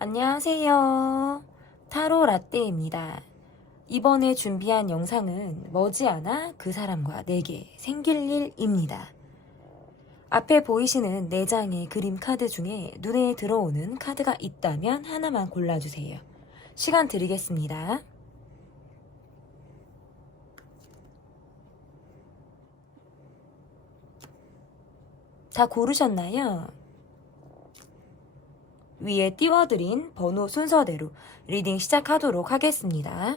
안녕하세요. 타로 라떼입니다. 이번에 준비한 영상은 머지않아 그 사람과 내게 생길 일입니다. 앞에 보이시는 4장의 그림 카드 중에 눈에 들어오는 카드가 있다면 하나만 골라주세요. 시간 드리겠습니다. 다 고르셨나요? 위에 띄워드린 번호 순서대로 리딩 시작하도록 하겠습니다.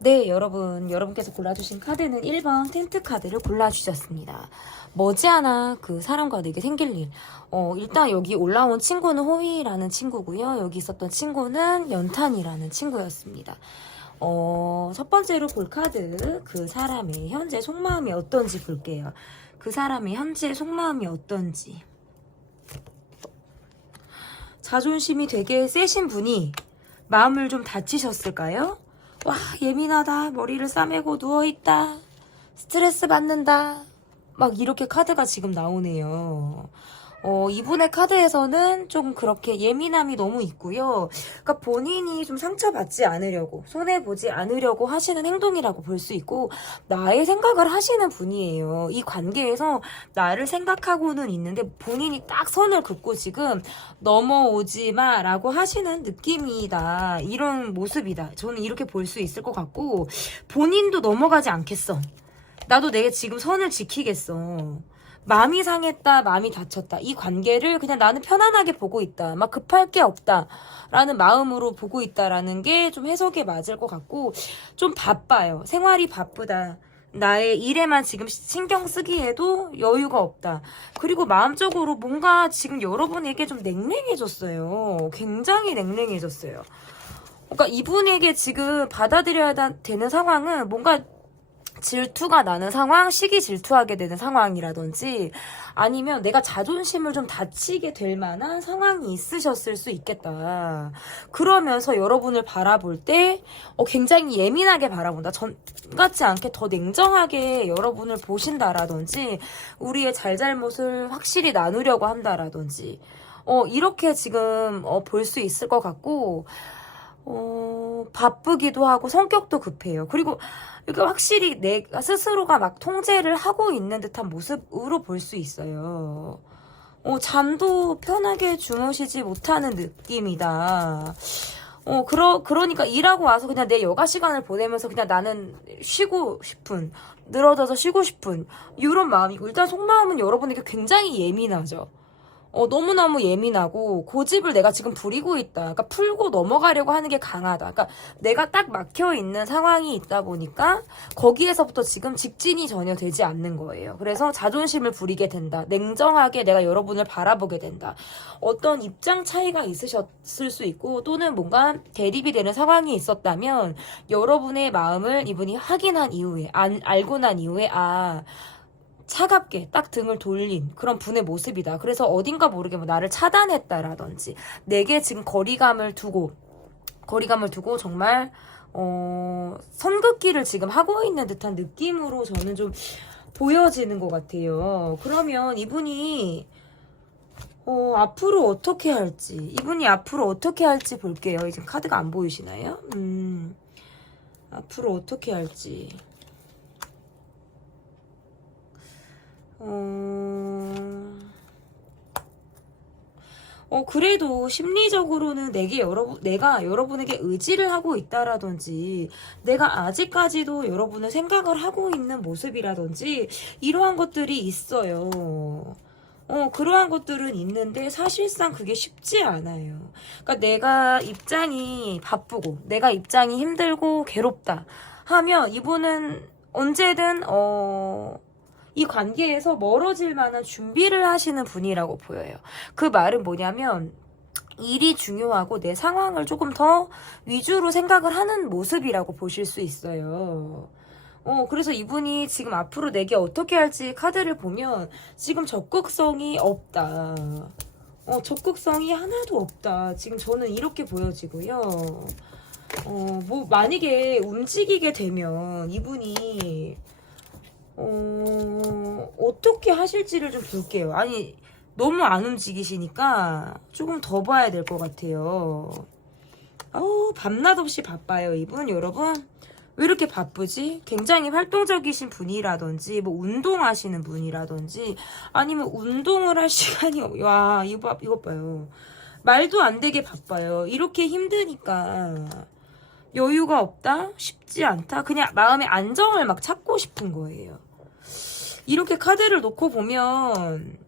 네, 여러분께서 골라주신 카드는 1번 텐트 카드를 골라주셨습니다. 머지않아 그 사람과 내게 생길 일. 일단 여기 올라온 친구는 호의라는 친구고요. 여기 있었던 친구는 연탄이라는 친구였습니다. 첫 번째로 볼 카드, 그 사람의 현재 속마음이 어떤지 볼게요. 그 사람의 현재 속마음이 어떤지. 자존심이 되게 세신 분이 마음을 좀 다치셨을까요? 와, 예민하다. 머리를 싸매고 누워있다. 스트레스 받는다. 막 이렇게 카드가 지금 나오네요. 이분의 카드에서는 좀 그렇게 예민함이 너무 있고요. 그러니까 본인이 좀 상처받지 않으려고, 손해보지 않으려고 하시는 행동이라고 볼 수 있고, 나의 생각을 하시는 분이에요. 이 관계에서 나를 생각하고는 있는데 본인이 딱 선을 긋고 지금 넘어오지 마 라고 하시는 느낌이다. 이런 모습이다. 저는 이렇게 볼 수 있을 것 같고, 본인도 넘어가지 않겠어. 나도 내가 지금 선을 지키겠어. 마음이 상했다, 마음이 다쳤다. 이 관계를 그냥 나는 편안하게 보고 있다. 막 급할 게 없다. 라는 마음으로 보고 있다라는 게 좀 해석에 맞을 것 같고, 좀 바빠요. 생활이 바쁘다. 나의 일에만 지금 신경 쓰기에도 여유가 없다. 그리고 마음적으로 뭔가 지금 여러분에게 좀 냉랭해졌어요. 굉장히 냉랭해졌어요. 그러니까 이분에게 지금 받아들여야 되는 상황은 뭔가 질투가 나는 상황, 시기 질투하게 되는 상황이라든지 아니면 내가 자존심을 좀 다치게 될 만한 상황이 있으셨을 수 있겠다. 그러면서 여러분을 바라볼 때 굉장히 예민하게 바라본다. 전 같지 않게 더 냉정하게 여러분을 보신다라든지 우리의 잘잘못을 확실히 나누려고 한다라든지 이렇게 지금 볼 수 있을 것 같고 바쁘기도 하고 성격도 급해요. 그리고 이게 확실히 내가 스스로가 막 통제를 하고 있는 듯한 모습으로 볼 수 있어요. 잠도 편하게 주무시지 못하는 느낌이다. 그러니까 일하고 와서 그냥 내 여가 시간을 보내면서 그냥 나는 쉬고 싶은, 늘어져서 쉬고 싶은, 이런 마음이고, 일단 속마음은 여러분에게 굉장히 예민하죠. 너무너무 예민하고 고집을 내가 지금 부리고 있다. 그러니까 풀고 넘어가려고 하는 게 강하다. 그러니까 내가 딱 막혀 있는 상황이 있다 보니까 거기에서부터 지금 직진이 전혀 되지 않는 거예요. 그래서 자존심을 부리게 된다. 냉정하게 내가 여러분을 바라보게 된다. 어떤 입장 차이가 있으셨을 수 있고 또는 뭔가 대립이 되는 상황이 있었다면 여러분의 마음을 이분이 확인한 이후에 알고 난 이후에 차갑게 딱 등을 돌린 그런 분의 모습이다. 그래서 어딘가 모르게 뭐 나를 차단했다라든지 내게 지금 거리감을 두고 정말 선긋기를 지금 하고 있는 듯한 느낌으로 저는 좀 보여지는 것 같아요. 그러면 이분이 앞으로 어떻게 할지 볼게요. 지금 카드가 안 보이시나요? 앞으로 어떻게 할지. 그래도 심리적으로는 내가 여러분에게 의지를 하고 있다라든지, 내가 아직까지도 여러분을 생각을 하고 있는 모습이라든지, 이러한 것들이 있어요. 그러한 것들은 있는데, 사실상 그게 쉽지 않아요. 그러니까 내가 입장이 바쁘고, 내가 입장이 힘들고, 괴롭다 하면, 이분은 언제든, 이 관계에서 멀어질 만한 준비를 하시는 분이라고 보여요. 그 말은 뭐냐면 일이 중요하고 내 상황을 조금 더 위주로 생각을 하는 모습이라고 보실 수 있어요. 그래서 이분이 지금 앞으로 내게 어떻게 할지 카드를 보면 지금 적극성이 없다. 적극성이 하나도 없다. 지금 저는 이렇게 보여지고요. 뭐 만약에 움직이게 되면 이분이 어떻게 하실지를 좀 볼게요. 아니 너무 안 움직이시니까 조금 더 봐야 될 것 같아요. 밤낮 없이 바빠요, 이분. 여러분, 왜 이렇게 바쁘지? 굉장히 활동적이신 분이라든지, 뭐, 운동하시는 분이라든지, 아니면 운동을 할 시간이, 와, 이것 봐요. 말도 안 되게 바빠요. 이렇게 힘드니까. 여유가 없다? 쉽지 않다? 그냥 마음의 안정을 막 찾고 싶은 거예요. 이렇게 카드를 놓고 보면,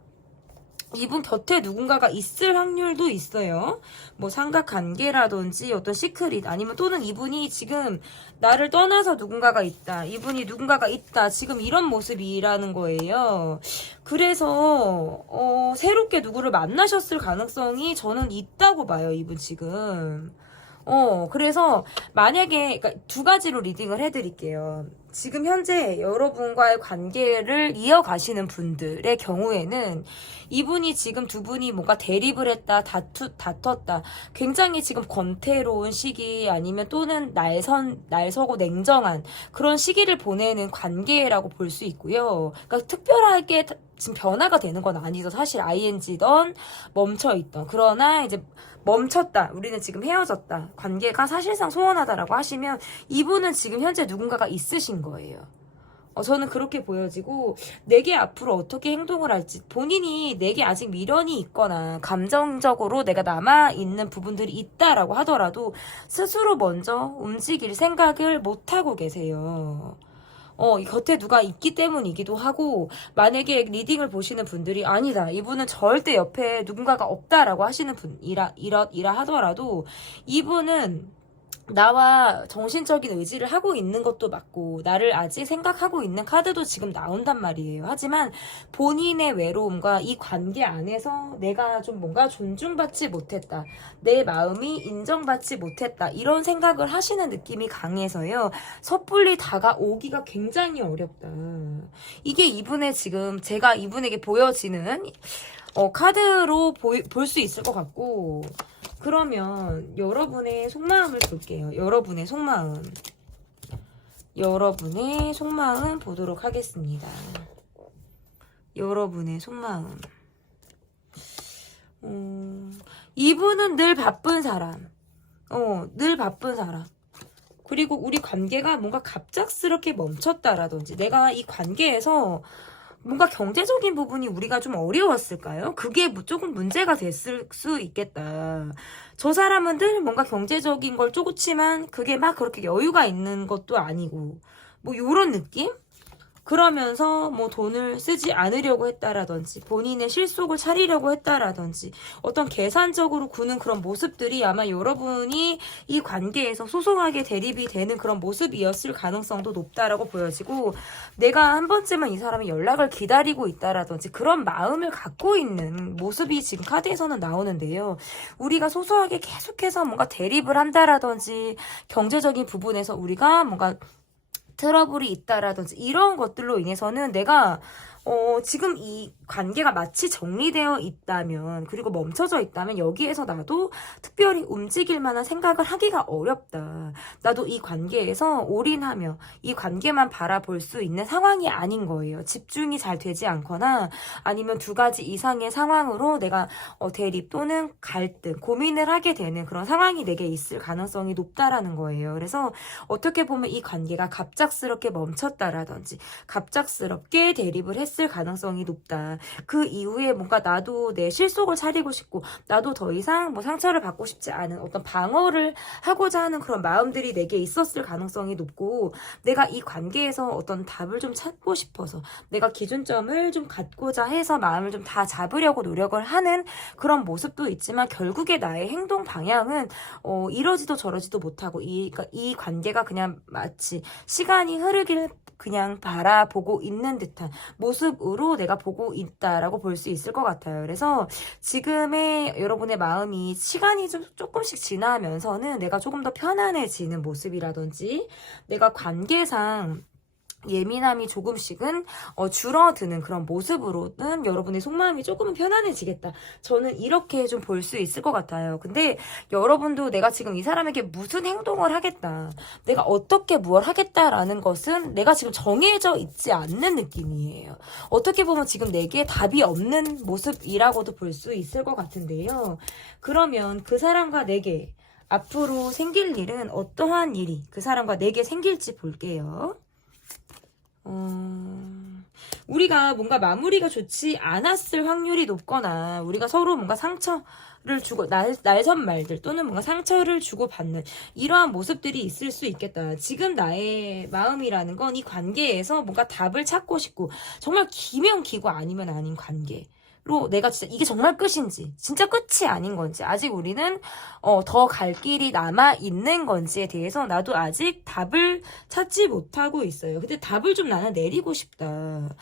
이분 곁에 누군가가 있을 확률도 있어요. 뭐 삼각관계라든지 어떤 시크릿 아니면 또는 이분이 지금 나를 떠나서 누군가가 있다. 이분이 누군가가 있다. 지금 이런 모습이라는 거예요. 그래서 새롭게 누구를 만나셨을 가능성이 저는 있다고 봐요. 이분 지금. 그래서 만약에 그러니까 두 가지로 리딩을 해드릴게요. 지금 현재 여러분과의 관계를 이어가시는 분들의 경우에는 이분이 지금 두 분이 뭔가 대립을 했다, 다퉜다. 굉장히 지금 권태로운 시기 아니면 또는 날서고 냉정한 그런 시기를 보내는 관계라고 볼 수 있고요. 그러니까 특별하게 지금 변화가 되는 건 아니죠. 사실 ing던 멈춰있던. 그러나 이제 멈췄다. 우리는 지금 헤어졌다. 관계가 사실상 소원하다라고 하시면 이분은 지금 현재 누군가가 있으신 거예요. 저는 그렇게 보여지고 내게 앞으로 어떻게 행동을 할지 본인이 내게 아직 미련이 있거나 감정적으로 내가 남아있는 부분들이 있다라고 하더라도 스스로 먼저 움직일 생각을 못하고 계세요. 이 곁에 누가 있기 때문이기도 하고, 만약에 리딩을 보시는 분들이 아니다, 이분은 절대 옆에 누군가가 없다라고 하시는 분이라 하더라도, 이분은 나와 정신적인 의지를 하고 있는 것도 맞고 나를 아직 생각하고 있는 카드도 지금 나온단 말이에요. 하지만 본인의 외로움과 이 관계 안에서 내가 좀 뭔가 존중받지 못했다. 내 마음이 인정받지 못했다. 이런 생각을 하시는 느낌이 강해서요. 섣불리 다가오기가 굉장히 어렵다. 이게 이분의 지금 제가 이분에게 보여지는 카드로 볼 수 있을 것 같고 그러면 여러분의 속마음을 볼게요. 여러분의 속마음. 여러분의 속마음 보도록 하겠습니다. 여러분의 속마음. 이분은 늘 바쁜 사람. 늘 바쁜 사람. 그리고 우리 관계가 뭔가 갑작스럽게 멈췄다라든지 내가 이 관계에서 뭔가 경제적인 부분이 우리가 좀 어려웠을까요? 그게 조금 문제가 됐을 수 있겠다. 저 사람은 늘 뭔가 경제적인 걸 쪼그치만 그게 막 그렇게 여유가 있는 것도 아니고 뭐 요런 느낌? 그러면서 뭐 돈을 쓰지 않으려고 했다라든지 본인의 실속을 차리려고 했다라든지 어떤 계산적으로 구는 그런 모습들이 아마 여러분이 이 관계에서 소소하게 대립이 되는 그런 모습이었을 가능성도 높다라고 보여지고 내가 한 번쯤은 이 사람이 연락을 기다리고 있다라든지 그런 마음을 갖고 있는 모습이 지금 카드에서는 나오는데요. 우리가 소소하게 계속해서 뭔가 대립을 한다라든지 경제적인 부분에서 우리가 뭔가 트러블이 있다라든지 이런 것들로 인해서는 내가 지금 이 관계가 마치 정리되어 있다면 그리고 멈춰져 있다면 여기에서 나도 특별히 움직일 만한 생각을 하기가 어렵다. 나도 이 관계에서 올인하며 이 관계만 바라볼 수 있는 상황이 아닌 거예요. 집중이 잘 되지 않거나 아니면 두 가지 이상의 상황으로 내가 대립 또는 갈등, 고민을 하게 되는 그런 상황이 내게 있을 가능성이 높다라는 거예요. 그래서 어떻게 보면 이 관계가 갑작스럽게 멈췄다라든지 갑작스럽게 대립을 했을 가능성이 높다. 그 이후에 뭔가 나도 내 실속을 차리고 싶고 나도 더 이상 뭐 상처를 받고 싶지 않은 어떤 방어를 하고자 하는 그런 마음들이 내게 있었을 가능성이 높고 내가 이 관계에서 어떤 답을 좀 찾고 싶어서 내가 기준점을 좀 갖고자 해서 마음을 좀 다 잡으려고 노력을 하는 그런 모습도 있지만 결국에 나의 행동 방향은 이러지도 저러지도 못하고 그러니까 이 관계가 그냥 마치 시간이 흐르길 그냥 바라보고 있는 듯한 모습으로 내가 보고 있다라고 볼 수 있을 것 같아요. 그래서 지금의 여러분의 마음이 시간이 좀 조금씩 지나면서는 내가 조금 더 편안해지는 모습이라든지 내가 관계상 예민함이 조금씩은 줄어드는 그런 모습으로는 여러분의 속마음이 조금은 편안해지겠다. 저는 이렇게 좀 볼 수 있을 것 같아요. 근데 여러분도 내가 지금 이 사람에게 무슨 행동을 하겠다, 내가 어떻게 무엇 하겠다라는 것은 내가 지금 정해져 있지 않는 느낌이에요. 어떻게 보면 지금 내게 답이 없는 모습이라고도 볼 수 있을 것 같은데요. 그러면 그 사람과 내게 앞으로 생길 일은 어떠한 일이 그 사람과 내게 생길지 볼게요. 우리가 뭔가 마무리가 좋지 않았을 확률이 높거나 우리가 서로 뭔가 상처를 주고 날선말들 또는 뭔가 상처를 주고받는 이러한 모습들이 있을 수 있겠다. 지금 나의 마음이라는 건 이 관계에서 뭔가 답을 찾고 싶고 정말 기면 기고 아니면 아닌 관계 로 내가 진짜 이게 정말 끝인지 진짜 끝이 아닌 건지 아직 우리는 더 갈 길이 남아 있는 건지에 대해서 나도 아직 답을 찾지 못하고 있어요. 근데 답을 좀 나는 내리고 싶다.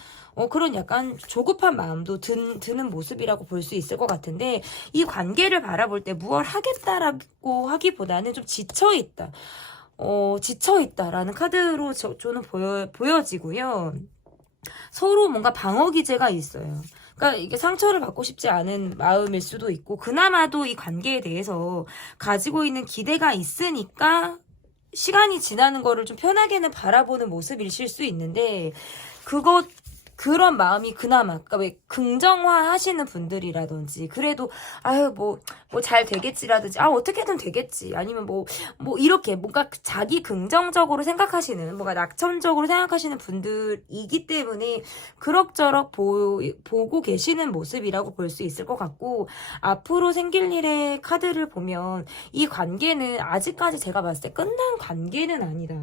그런 약간 조급한 마음도 드는 모습이라고 볼 수 있을 것 같은데 이 관계를 바라볼 때 무얼 하겠다라고 하기보다는 좀 지쳐있다. 지쳐있다라는 카드로 저는 보여지고요. 서로 뭔가 방어 기제가 있어요. 그러니까 이게 상처를 받고 싶지 않은 마음일 수도 있고 그나마도 이 관계에 대해서 가지고 있는 기대가 있으니까 시간이 지나는 거를 좀 편하게는 바라보는 모습이실 수 있는데 그런 마음이 그나마, 그러니까 왜 긍정화 하시는 분들이라든지, 그래도, 아유, 뭐 잘 되겠지라든지, 어떻게든 되겠지. 아니면 이렇게 뭔가 자기 긍정적으로 생각하시는, 뭔가 낙천적으로 생각하시는 분들이기 때문에 그럭저럭 보고 계시는 모습이라고 볼 수 있을 것 같고, 앞으로 생길 일의 카드를 보면 이 관계는 아직까지 제가 봤을 때 끝난 관계는 아니다.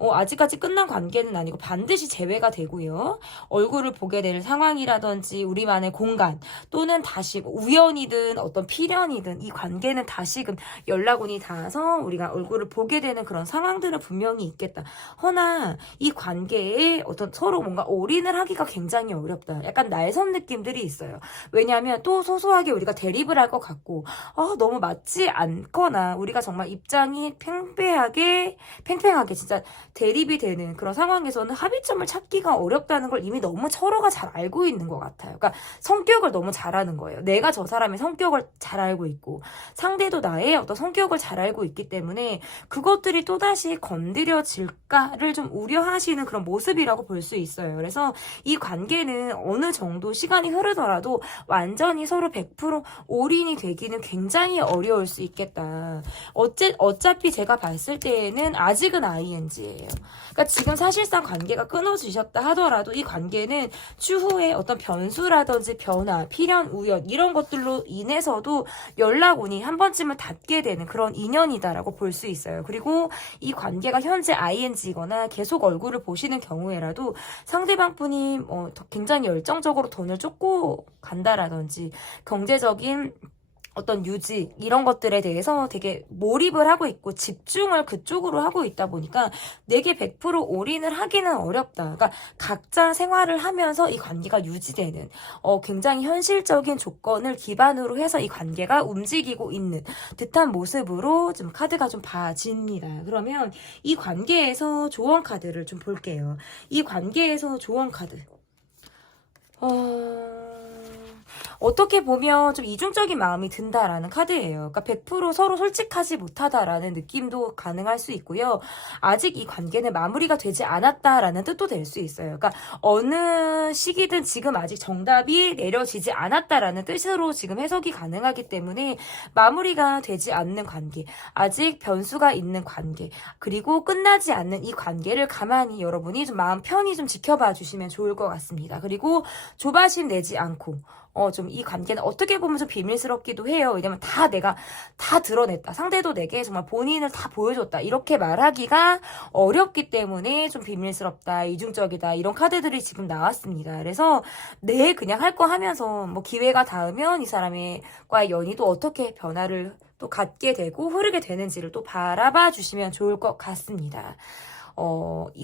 아직까지 끝난 관계는 아니고 반드시 재회가 되고요. 얼굴을 보게 될 상황이라든지 우리만의 공간 또는 다시 우연이든 어떤 필연이든 이 관계는 다시금 연락운이 닿아서 우리가 얼굴을 보게 되는 그런 상황들은 분명히 있겠다. 허나 이 관계에 어떤 서로 뭔가 올인을 하기가 굉장히 어렵다. 약간 날선 느낌들이 있어요. 왜냐하면 또 소소하게 우리가 대립을 할 것 같고 너무 맞지 않거나 우리가 정말 입장이 팽팽하게 진짜 대립이 되는 그런 상황에서는 합의점을 찾기가 어렵다는 걸 이미 너무 서로가 잘 알고 있는 것 같아요. 그러니까 성격을 너무 잘 아는 거예요. 내가 저 사람의 성격을 잘 알고 있고 상대도 나의 어떤 성격을 잘 알고 있기 때문에 그것들이 또다시 건드려질까를 좀 우려하시는 그런 모습이라고 볼 수 있어요. 그래서 이 관계는 어느 정도 시간이 흐르더라도 완전히 서로 100% 올인이 되기는 굉장히 어려울 수 있겠다. 어차피 제가 봤을 때에는 아직은 ING예요. 그러니까 지금 사실상 관계가 끊어지셨다 하더라도 이 관계는 추후에 어떤 변수라든지 변화, 필연, 우연 이런 것들로 인해서도 연락운이 한 번쯤은 닿게 되는 그런 인연이다라고 볼 수 있어요. 그리고 이 관계가 현재 ING거나 계속 얼굴을 보시는 경우에라도 상대방 분이 굉장히 열정적으로 돈을 쫓고 간다라든지 경제적인 어떤 유지 이런 것들에 대해서 되게 몰입을 하고 있고 집중을 그쪽으로 하고 있다 보니까 내게 100% 올인을 하기는 어렵다. 그러니까 각자 생활을 하면서 이 관계가 유지되는 굉장히 현실적인 조건을 기반으로 해서 이 관계가 움직이고 있는 듯한 모습으로 좀 카드가 좀 봐집니다. 그러면 이 관계에서 조언 카드를 좀 볼게요. 이 관계에서 조언 카드. 어떻게 보면 좀 이중적인 마음이 든다라는 카드예요. 그러니까 100% 서로 솔직하지 못하다라는 느낌도 가능할 수 있고요. 아직 이 관계는 마무리가 되지 않았다라는 뜻도 될 수 있어요. 그러니까 어느 시기든 지금 아직 정답이 내려지지 않았다라는 뜻으로 지금 해석이 가능하기 때문에 마무리가 되지 않는 관계, 아직 변수가 있는 관계, 그리고 끝나지 않는 이 관계를 가만히 여러분이 좀 마음 편히 좀 지켜봐 주시면 좋을 것 같습니다. 그리고 조바심 내지 않고 좀 이 관계는 어떻게 보면 좀 비밀스럽기도 해요. 왜냐면 내가 다 드러냈다. 상대도 내게 정말 본인을 다 보여줬다. 이렇게 말하기가 어렵기 때문에 좀 비밀스럽다, 이중적이다. 이런 카드들이 지금 나왔습니다. 그래서 그냥 할 거 하면서 기회가 닿으면 이 사람과의 연희도 어떻게 변화를 또 갖게 되고 흐르게 되는지를 또 바라봐 주시면 좋을 것 같습니다.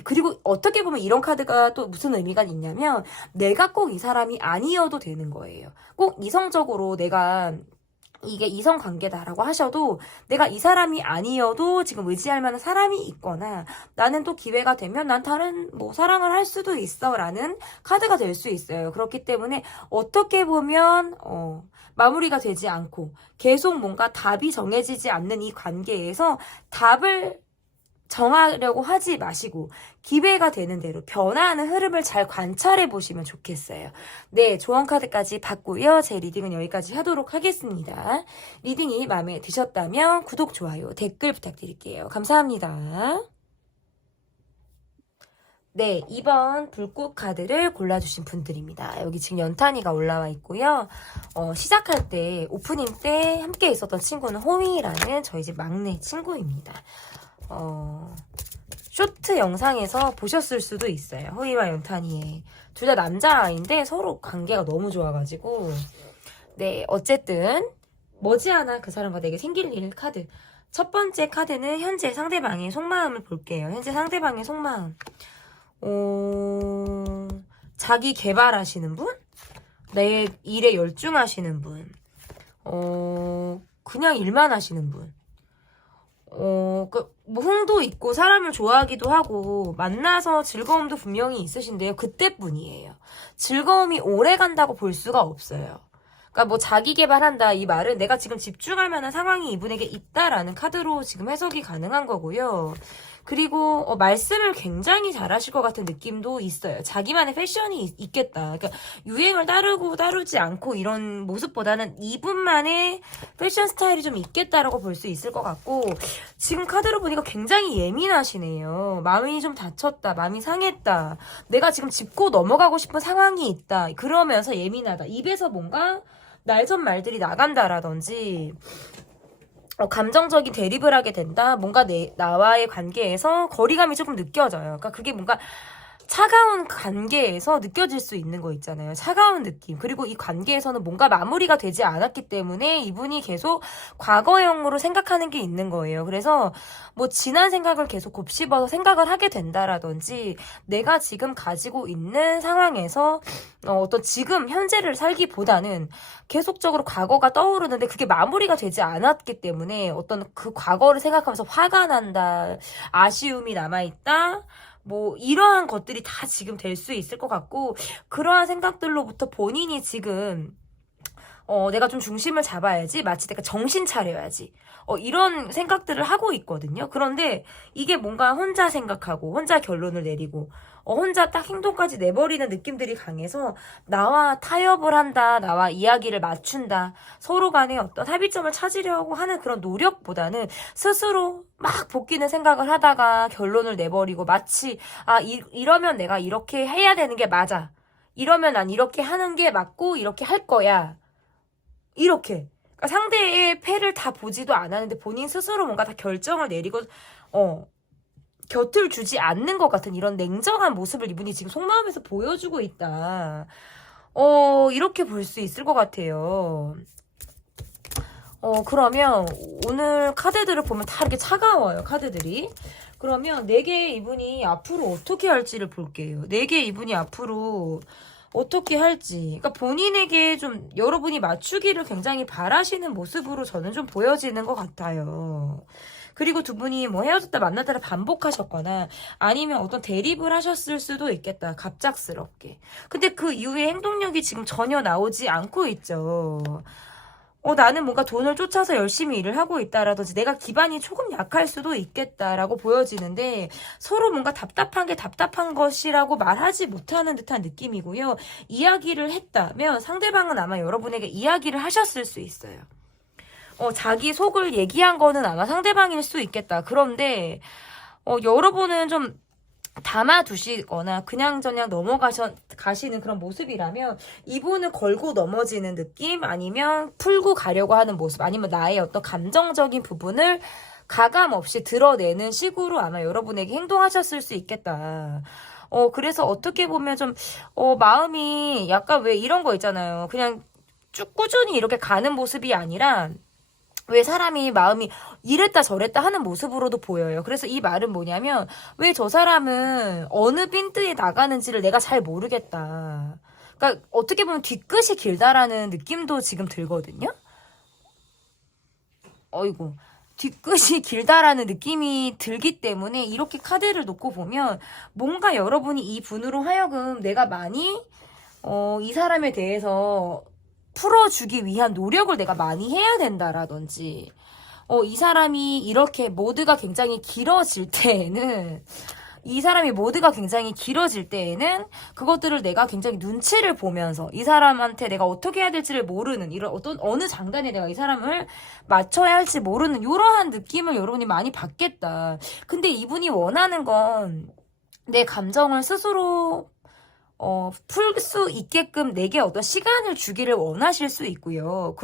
그리고 어떻게 보면 이런 카드가 또 무슨 의미가 있냐면 내가 꼭 이 사람이 아니어도 되는 거예요. 꼭 이성적으로 내가 이게 이성관계다라고 하셔도 내가 이 사람이 아니어도 지금 의지할 만한 사람이 있거나 나는 또 기회가 되면 난 다른 뭐 사랑을 할 수도 있어 라는 카드가 될 수 있어요. 그렇기 때문에 어떻게 보면 마무리가 되지 않고 계속 뭔가 답이 정해지지 않는 이 관계에서 답을 정하려고 하지 마시고 기회가 되는 대로 변화하는 흐름을 잘 관찰해 보시면 좋겠어요. 네, 조언 카드까지 받고요. 제 리딩은 여기까지 하도록 하겠습니다. 리딩이 마음에 드셨다면 구독, 좋아요, 댓글 부탁드릴게요. 감사합니다. 네, 2번 불꽃 카드를 골라주신 분들입니다. 여기 지금 연탄이가 올라와 있고요. 시작할 때, 오프닝 때 함께 있었던 친구는 호미라는 저희 집 막내 친구입니다. 쇼트 영상에서 보셨을 수도 있어요. 호이와 연탄이의 둘 다 남자아이인데 서로 관계가 너무 좋아가지고 네, 어쨌든 머지않아 그 사람과 내게 생길 일 카드. 첫 번째 카드는 현재 상대방의 속마음을 볼게요. 현재 상대방의 속마음. 자기 개발하시는 분? 내 일에 열중하시는 분? 그냥 일만 하시는 분? 뭐 흥도 있고 사람을 좋아하기도 하고 만나서 즐거움도 분명히 있으신데요. 그때뿐이에요. 즐거움이 오래 간다고 볼 수가 없어요. 그러니까 뭐 자기 개발한다 이 말은 내가 지금 집중할 만한 상황이 이분에게 있다라는 카드로 지금 해석이 가능한 거고요. 그리고 말씀을 굉장히 잘하실 것 같은 느낌도 있어요. 자기만의 패션이 있겠다. 그러니까 유행을 따르고 따르지 않고 이런 모습보다는 이분만의 패션 스타일이 좀 있겠다라고 볼 수 있을 것 같고 지금 카드로 보니까 굉장히 예민하시네요. 마음이 좀 다쳤다. 마음이 상했다. 내가 지금 짚고 넘어가고 싶은 상황이 있다. 그러면서 예민하다. 입에서 뭔가 날선 말들이 나간다라든지 감정적인 대립을 하게 된다. 뭔가 나와의 관계에서 거리감이 조금 느껴져요. 그러니까 그게 뭔가 차가운 관계에서 느껴질 수 있는 거 있잖아요. 차가운 느낌. 그리고 이 관계에서는 뭔가 마무리가 되지 않았기 때문에 이분이 계속 과거형으로 생각하는 게 있는 거예요. 그래서 뭐 지난 생각을 계속 곱씹어서 생각을 하게 된다라든지 내가 지금 가지고 있는 상황에서 어떤 지금 현재를 살기보다는 계속적으로 과거가 떠오르는데 그게 마무리가 되지 않았기 때문에 어떤 그 과거를 생각하면서 화가 난다. 아쉬움이 남아있다. 뭐 이러한 것들이 다 지금 될 수 있을 것 같고 그러한 생각들로부터 본인이 지금 내가 좀 중심을 잡아야지 마치 내가 정신 차려야지 이런 생각들을 하고 있거든요. 그런데 이게 뭔가 혼자 생각하고 혼자 결론을 내리고 혼자 딱 행동까지 내버리는 느낌들이 강해서 나와 타협을 한다, 나와 이야기를 맞춘다, 서로 간에 어떤 합의점을 찾으려고 하는 그런 노력보다는 스스로 막 복귀는 생각을 하다가 결론을 내버리고 마치 이러면 내가 이렇게 해야 되는 게 맞아. 이러면 난 이렇게 하는 게 맞고 이렇게 할 거야. 이렇게. 그러니까 상대의 패를 다 보지도 않았는데 본인 스스로 뭔가 다 결정을 내리고 곁을 주지 않는 것 같은 이런 냉정한 모습을 이분이 지금 속마음에서 보여주고 있다. 이렇게 볼 수 있을 것 같아요. 그러면 오늘 카드들을 보면 다 이렇게 차가워요, 카드들이. 그러면 내게 이분이 앞으로 어떻게 할지를 볼게요. 내게 이분이 앞으로 어떻게 할지. 그러니까 본인에게 좀 여러분이 맞추기를 굉장히 바라시는 모습으로 저는 좀 보여지는 것 같아요. 그리고 두 분이 뭐 헤어졌다 만났다를 반복하셨거나 아니면 어떤 대립을 하셨을 수도 있겠다. 갑작스럽게. 근데 그 이후에 행동력이 지금 전혀 나오지 않고 있죠. 나는 뭔가 돈을 쫓아서 열심히 일을 하고 있다라든지 내가 기반이 조금 약할 수도 있겠다라고 보여지는데 서로 뭔가 답답한 게 답답한 것이라고 말하지 못하는 듯한 느낌이고요. 이야기를 했다면 상대방은 아마 여러분에게 이야기를 하셨을 수 있어요. 자기 속을 얘기한 거는 아마 상대방일 수 있겠다. 그런데 여러분은 좀 담아두시거나 그냥저냥 가시는 그런 모습이라면 이분은 걸고 넘어지는 느낌 아니면 풀고 가려고 하는 모습 아니면 나의 어떤 감정적인 부분을 가감없이 드러내는 식으로 아마 여러분에게 행동하셨을 수 있겠다. 그래서 어떻게 보면 좀 마음이 약간 왜 이런 거 있잖아요. 그냥 쭉 꾸준히 이렇게 가는 모습이 아니라 왜 사람이 마음이 이랬다 저랬다 하는 모습으로도 보여요. 그래서 이 말은 뭐냐면 왜 저 사람은 어느 빈트에 나가는지를 내가 잘 모르겠다. 그러니까 어떻게 보면 뒤끝이 길다라는 느낌도 지금 들거든요. 어이구, 뒤끝이 길다라는 느낌이 들기 때문에 이렇게 카드를 놓고 보면 뭔가 여러분이 이 분으로 하여금 내가 많이 이 사람에 대해서 풀어주기 위한 노력을 내가 많이 해야 된다라든지 이 사람이 이렇게 모드가 굉장히 길어질 때에는 이 사람이 모드가 굉장히 길어질 때에는 그것들을 내가 굉장히 눈치를 보면서 이 사람한테 내가 어떻게 해야 될지를 모르는 이런 어느 장단에 내가 이 사람을 맞춰야 할지 모르는 이러한 느낌을 여러분이 많이 받겠다. 근데 이분이 원하는 건 내 감정을 스스로 풀 수 있게끔 내게 어떤 시간을 주기를 원하실 수 있고요.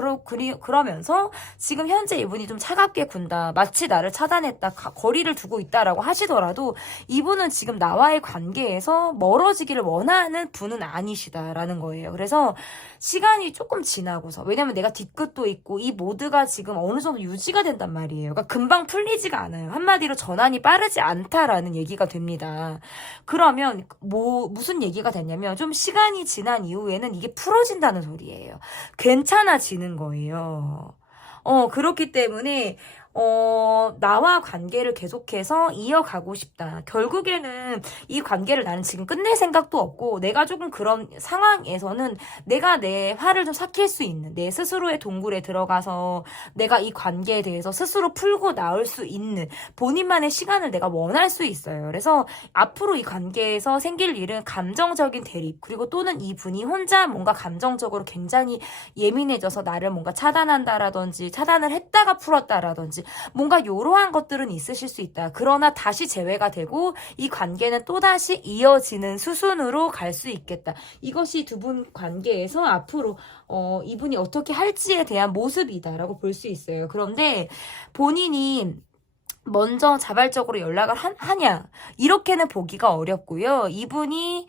그러면서 지금 현재 이분이 좀 차갑게 군다. 마치 나를 차단했다. 거리를 두고 있다라고 하시더라도 이분은 지금 나와의 관계에서 멀어지기를 원하는 분은 아니시다라는 거예요. 그래서 시간이 조금 지나고서 왜냐면 내가 뒤끝도 있고 이 모드가 지금 어느 정도 유지가 된단 말이에요. 그러니까 금방 풀리지가 않아요. 한마디로 전환이 빠르지 않다라는 얘기가 됩니다. 그러면 무슨 얘기가 되냐면 좀 시간이 지난 이후에는 이게 풀어진다는 소리예요. 괜찮아지는 거예요. 그렇기 때문에 나와 관계를 계속해서 이어가고 싶다. 결국에는 이 관계를 나는 지금 끝낼 생각도 없고 내가 조금 그런 상황에서는 내가 내 화를 좀 삭힐 수 있는 내 스스로의 동굴에 들어가서 내가 이 관계에 대해서 스스로 풀고 나올 수 있는 본인만의 시간을 내가 원할 수 있어요. 그래서 앞으로 이 관계에서 생길 일은 감정적인 대립 그리고 또는 이분이 혼자 뭔가 감정적으로 굉장히 예민해져서 나를 뭔가 차단한다라든지 차단을 했다가 풀었다라든지 뭔가 이러한 것들은 있으실 수 있다. 그러나 다시 재회가 되고 이 관계는 또다시 이어지는 수순으로 갈 수 있겠다. 이것이 두 분 관계에서 앞으로 이분이 어떻게 할지에 대한 모습이다라고 볼 수 있어요. 그런데 본인이 먼저 자발적으로 연락을 하냐 이렇게는 보기가 어렵고요. 이분이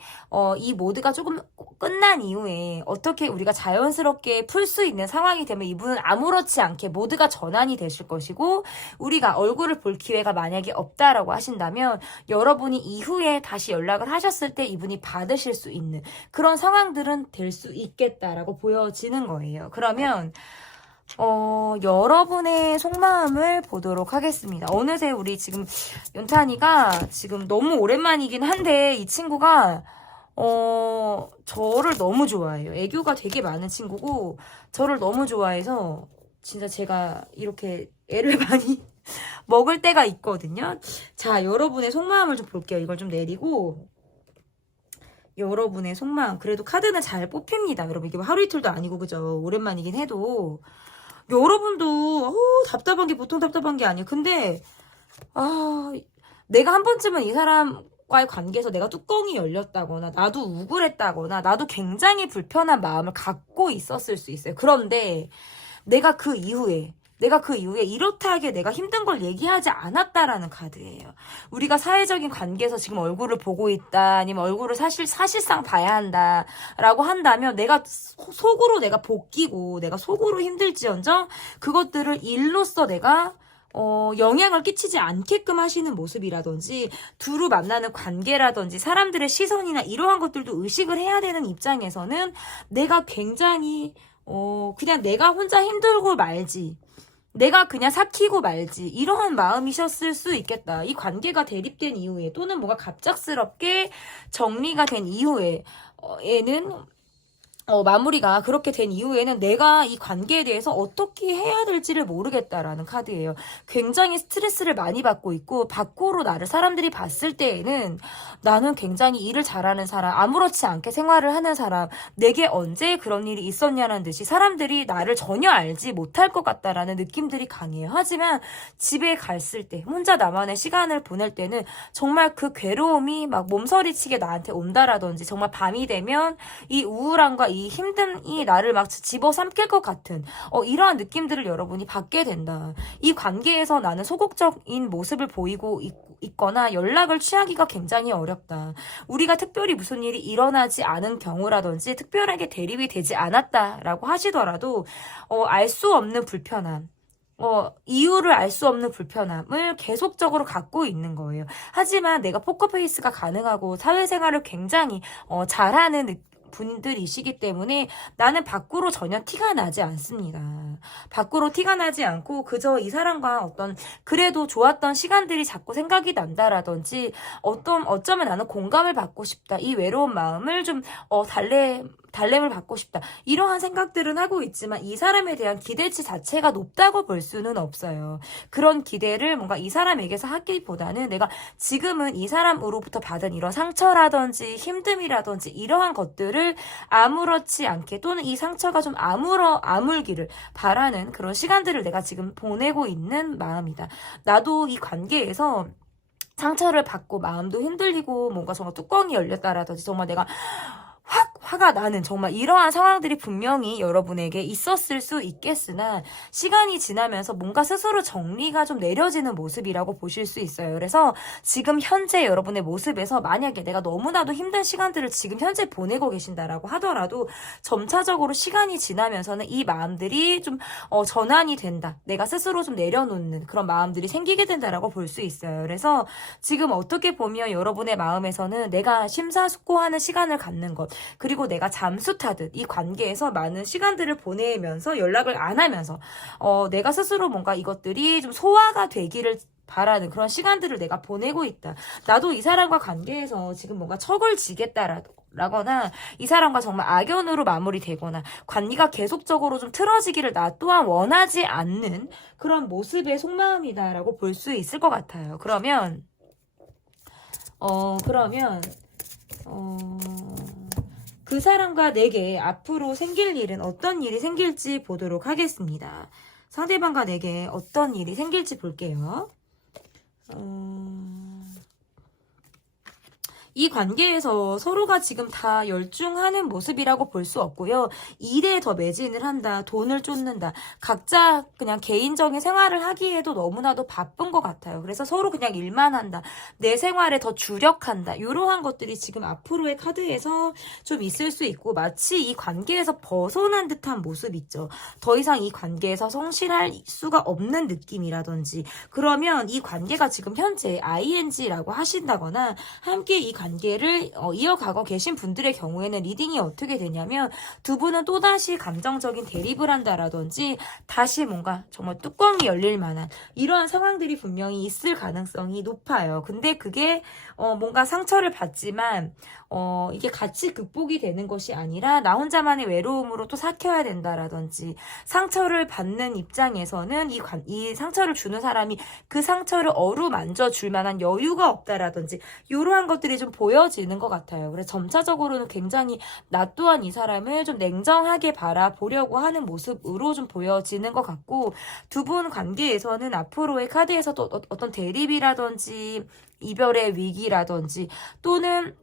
이 모드가 조금 끝난 이후에 어떻게 우리가 자연스럽게 풀 수 있는 상황이 되면 이분은 아무렇지 않게 모드가 전환이 되실 것이고 우리가 얼굴을 볼 기회가 만약에 없다라고 하신다면 여러분이 이후에 다시 연락을 하셨을 때 이분이 받으실 수 있는 그런 상황들은 될 수 있겠다라고 보여지는 거예요. 그러면 여러분의 속마음을 보도록 하겠습니다. 어느새 우리 지금 연탄이가 지금 너무 오랜만이긴 한데 이 친구가 저를 너무 좋아해요. 애교가 되게 많은 친구고 저를 너무 좋아해서 진짜 제가 이렇게 애를 많이 먹을 때가 있거든요. 자, 여러분의 속마음을 좀 볼게요. 이걸 좀 내리고 여러분의 속마음 그래도 카드는 잘 뽑힙니다. 여러분 이게 하루 이틀도 아니고 그죠? 오랜만이긴 해도 여러분도 답답한 게 보통 답답한 게 아니에요. 근데 내가 한 번쯤은 이 사람과의 관계에서 내가 뚜껑이 열렸다거나 나도 우울했다거나 나도 굉장히 불편한 마음을 갖고 있었을 수 있어요. 그런데 내가 그 이후에 이렇다 하게 내가 힘든 걸 얘기하지 않았다라는 카드예요. 우리가 사회적인 관계에서 지금 얼굴을 보고 있다, 아니면 얼굴을 사실상 봐야 한다라고 한다면 내가 속으로 내가 복귀고 내가 속으로 힘들지언정 그것들을 일로써 내가 영향을 끼치지 않게끔 하시는 모습이라든지 두루 만나는 관계라든지 사람들의 시선이나 이러한 것들도 의식을 해야 되는 입장에서는 내가 굉장히 그냥 내가 혼자 힘들고 말지 내가 그냥 삭히고 말지 이러한 마음이셨을 수 있겠다. 이 관계가 대립된 이후에 또는 뭐가 갑작스럽게 정리가 된 이후에 에는 마무리가 그렇게 된 이후에는 내가 이 관계에 대해서 어떻게 해야 될지를 모르겠다라는 카드예요. 굉장히 스트레스를 많이 받고 있고 밖으로 나를 사람들이 봤을 때에는 나는 굉장히 일을 잘하는 사람, 아무렇지 않게 생활을 하는 사람, 내게 언제 그런 일이 있었냐는 듯이 사람들이 나를 전혀 알지 못할 것 같다라는 느낌들이 강해요. 하지만 집에 갔을 때 혼자 나만의 시간을 보낼 때는 정말 그 괴로움이 막 몸서리치게 나한테 온다라든지 정말 밤이 되면 이 우울함과 이 힘듦이 나를 막 집어삼킬 것 같은 이러한 느낌들을 여러분이 받게 된다. 이 관계에서 나는 소극적인 모습을 보이고 있거나 연락을 취하기가 굉장히 어렵다. 우리가 특별히 무슨 일이 일어나지 않은 경우라든지 특별하게 대립이 되지 않았다라고 하시더라도 알 수 없는 불편함 이유를 알 수 없는 불편함을 계속적으로 갖고 있는 거예요. 하지만 내가 포커페이스가 가능하고 사회생활을 굉장히 잘하는 분들이시기 때문에 나는 밖으로 전혀 티가 나지 않습니다. 밖으로 티가 나지 않고 그저 이 사람과 어떤 그래도 좋았던 시간들이 자꾸 생각이 난다라든지 어쩌면 나는 공감을 받고 싶다. 이 외로운 마음을 좀 달램을 받고 싶다. 이러한 생각들은 하고 있지만 이 사람에 대한 기대치 자체가 높다고 볼 수는 없어요. 그런 기대를 뭔가 이 사람에게서 하기보다는 내가 지금은 이 사람으로부터 받은 이런 상처라든지 힘듦이라든지 이러한 것들을 아무렇지 않게 또는 이 상처가 좀 아물기를 바라는 그런 시간들을 내가 지금 보내고 있는 마음이다. 나도 이 관계에서 상처를 받고 마음도 흔들리고 뭔가 정말 뚜껑이 열렸다라든지 정말 내가 화가 나는 정말 이러한 상황들이 분명히 여러분에게 있었을 수 있겠으나 시간이 지나면서 뭔가 스스로 정리가 좀 내려지는 모습이라고 보실 수 있어요. 그래서 지금 현재 여러분의 모습에서 만약에 내가 너무나도 힘든 시간들을 지금 현재 보내고 계신다라고 하더라도 점차적으로 시간이 지나면서는 이 마음들이 좀 전환이 된다. 내가 스스로 좀 내려놓는 그런 마음들이 생기게 된다라고 볼 수 있어요. 그래서 지금 어떻게 보면 여러분의 마음에서는 내가 심사숙고하는 시간을 갖는 것 그리고 내가 잠수 타듯 이 관계에서 많은 시간들을 보내면서 연락을 안 하면서 내가 스스로 뭔가 이것들이 좀 소화가 되기를 바라는 그런 시간들을 내가 보내고 있다. 나도 이 사람과 관계에서 지금 뭔가 척을 지겠다라거나 이 사람과 정말 악연으로 마무리되거나 관계가 계속적으로 좀 틀어지기를 나 또한 원하지 않는 그런 모습의 속마음이다라고 볼 수 있을 것 같아요. 그러면 그 사람과 내게 앞으로 생길 일은 어떤 일이 생길지 보도록 하겠습니다. 상대방과 내게 어떤 일이 생길지 볼게요. 이 관계에서 서로가 지금 다 열중하는 모습이라고 볼 수 없고요. 일에 더 매진을 한다. 돈을 쫓는다. 각자 그냥 개인적인 생활을 하기에도 너무나도 바쁜 것 같아요. 그래서 서로 그냥 일만 한다. 내 생활에 더 주력한다. 이러한 것들이 지금 앞으로의 카드에서 좀 있을 수 있고 마치 이 관계에서 벗어난 듯한 모습 있죠. 더 이상 이 관계에서 성실할 수가 없는 느낌이라든지 그러면 이 관계가 지금 현재 ING라고 하신다거나 함께 이 관계를 이어가고 계신 분들의 경우에는 리딩이 어떻게 되냐면 두 분은 또다시 감정적인 대립을 한다라든지 다시 뭔가 정말 뚜껑이 열릴 만한 이러한 상황들이 분명히 있을 가능성이 높아요. 근데 그게 뭔가 상처를 받지만 이게 같이 극복이 되는 것이 아니라 나 혼자만의 외로움으로 또 삭혀야 된다라든지 상처를 받는 입장에서는 이 상처를 주는 사람이 그 상처를 어루만져 줄 만한 여유가 없다라든지 이러한 것들이 좀 보여지는 것 같아요. 그래서 점차적으로는 굉장히 나 또한 이 사람을 좀 냉정하게 바라보려고 하는 모습으로 좀 보여지는 것 같고 두 분 관계에서는 앞으로의 카드에서도 어떤 대립이라든지 이별의 위기라든지 또는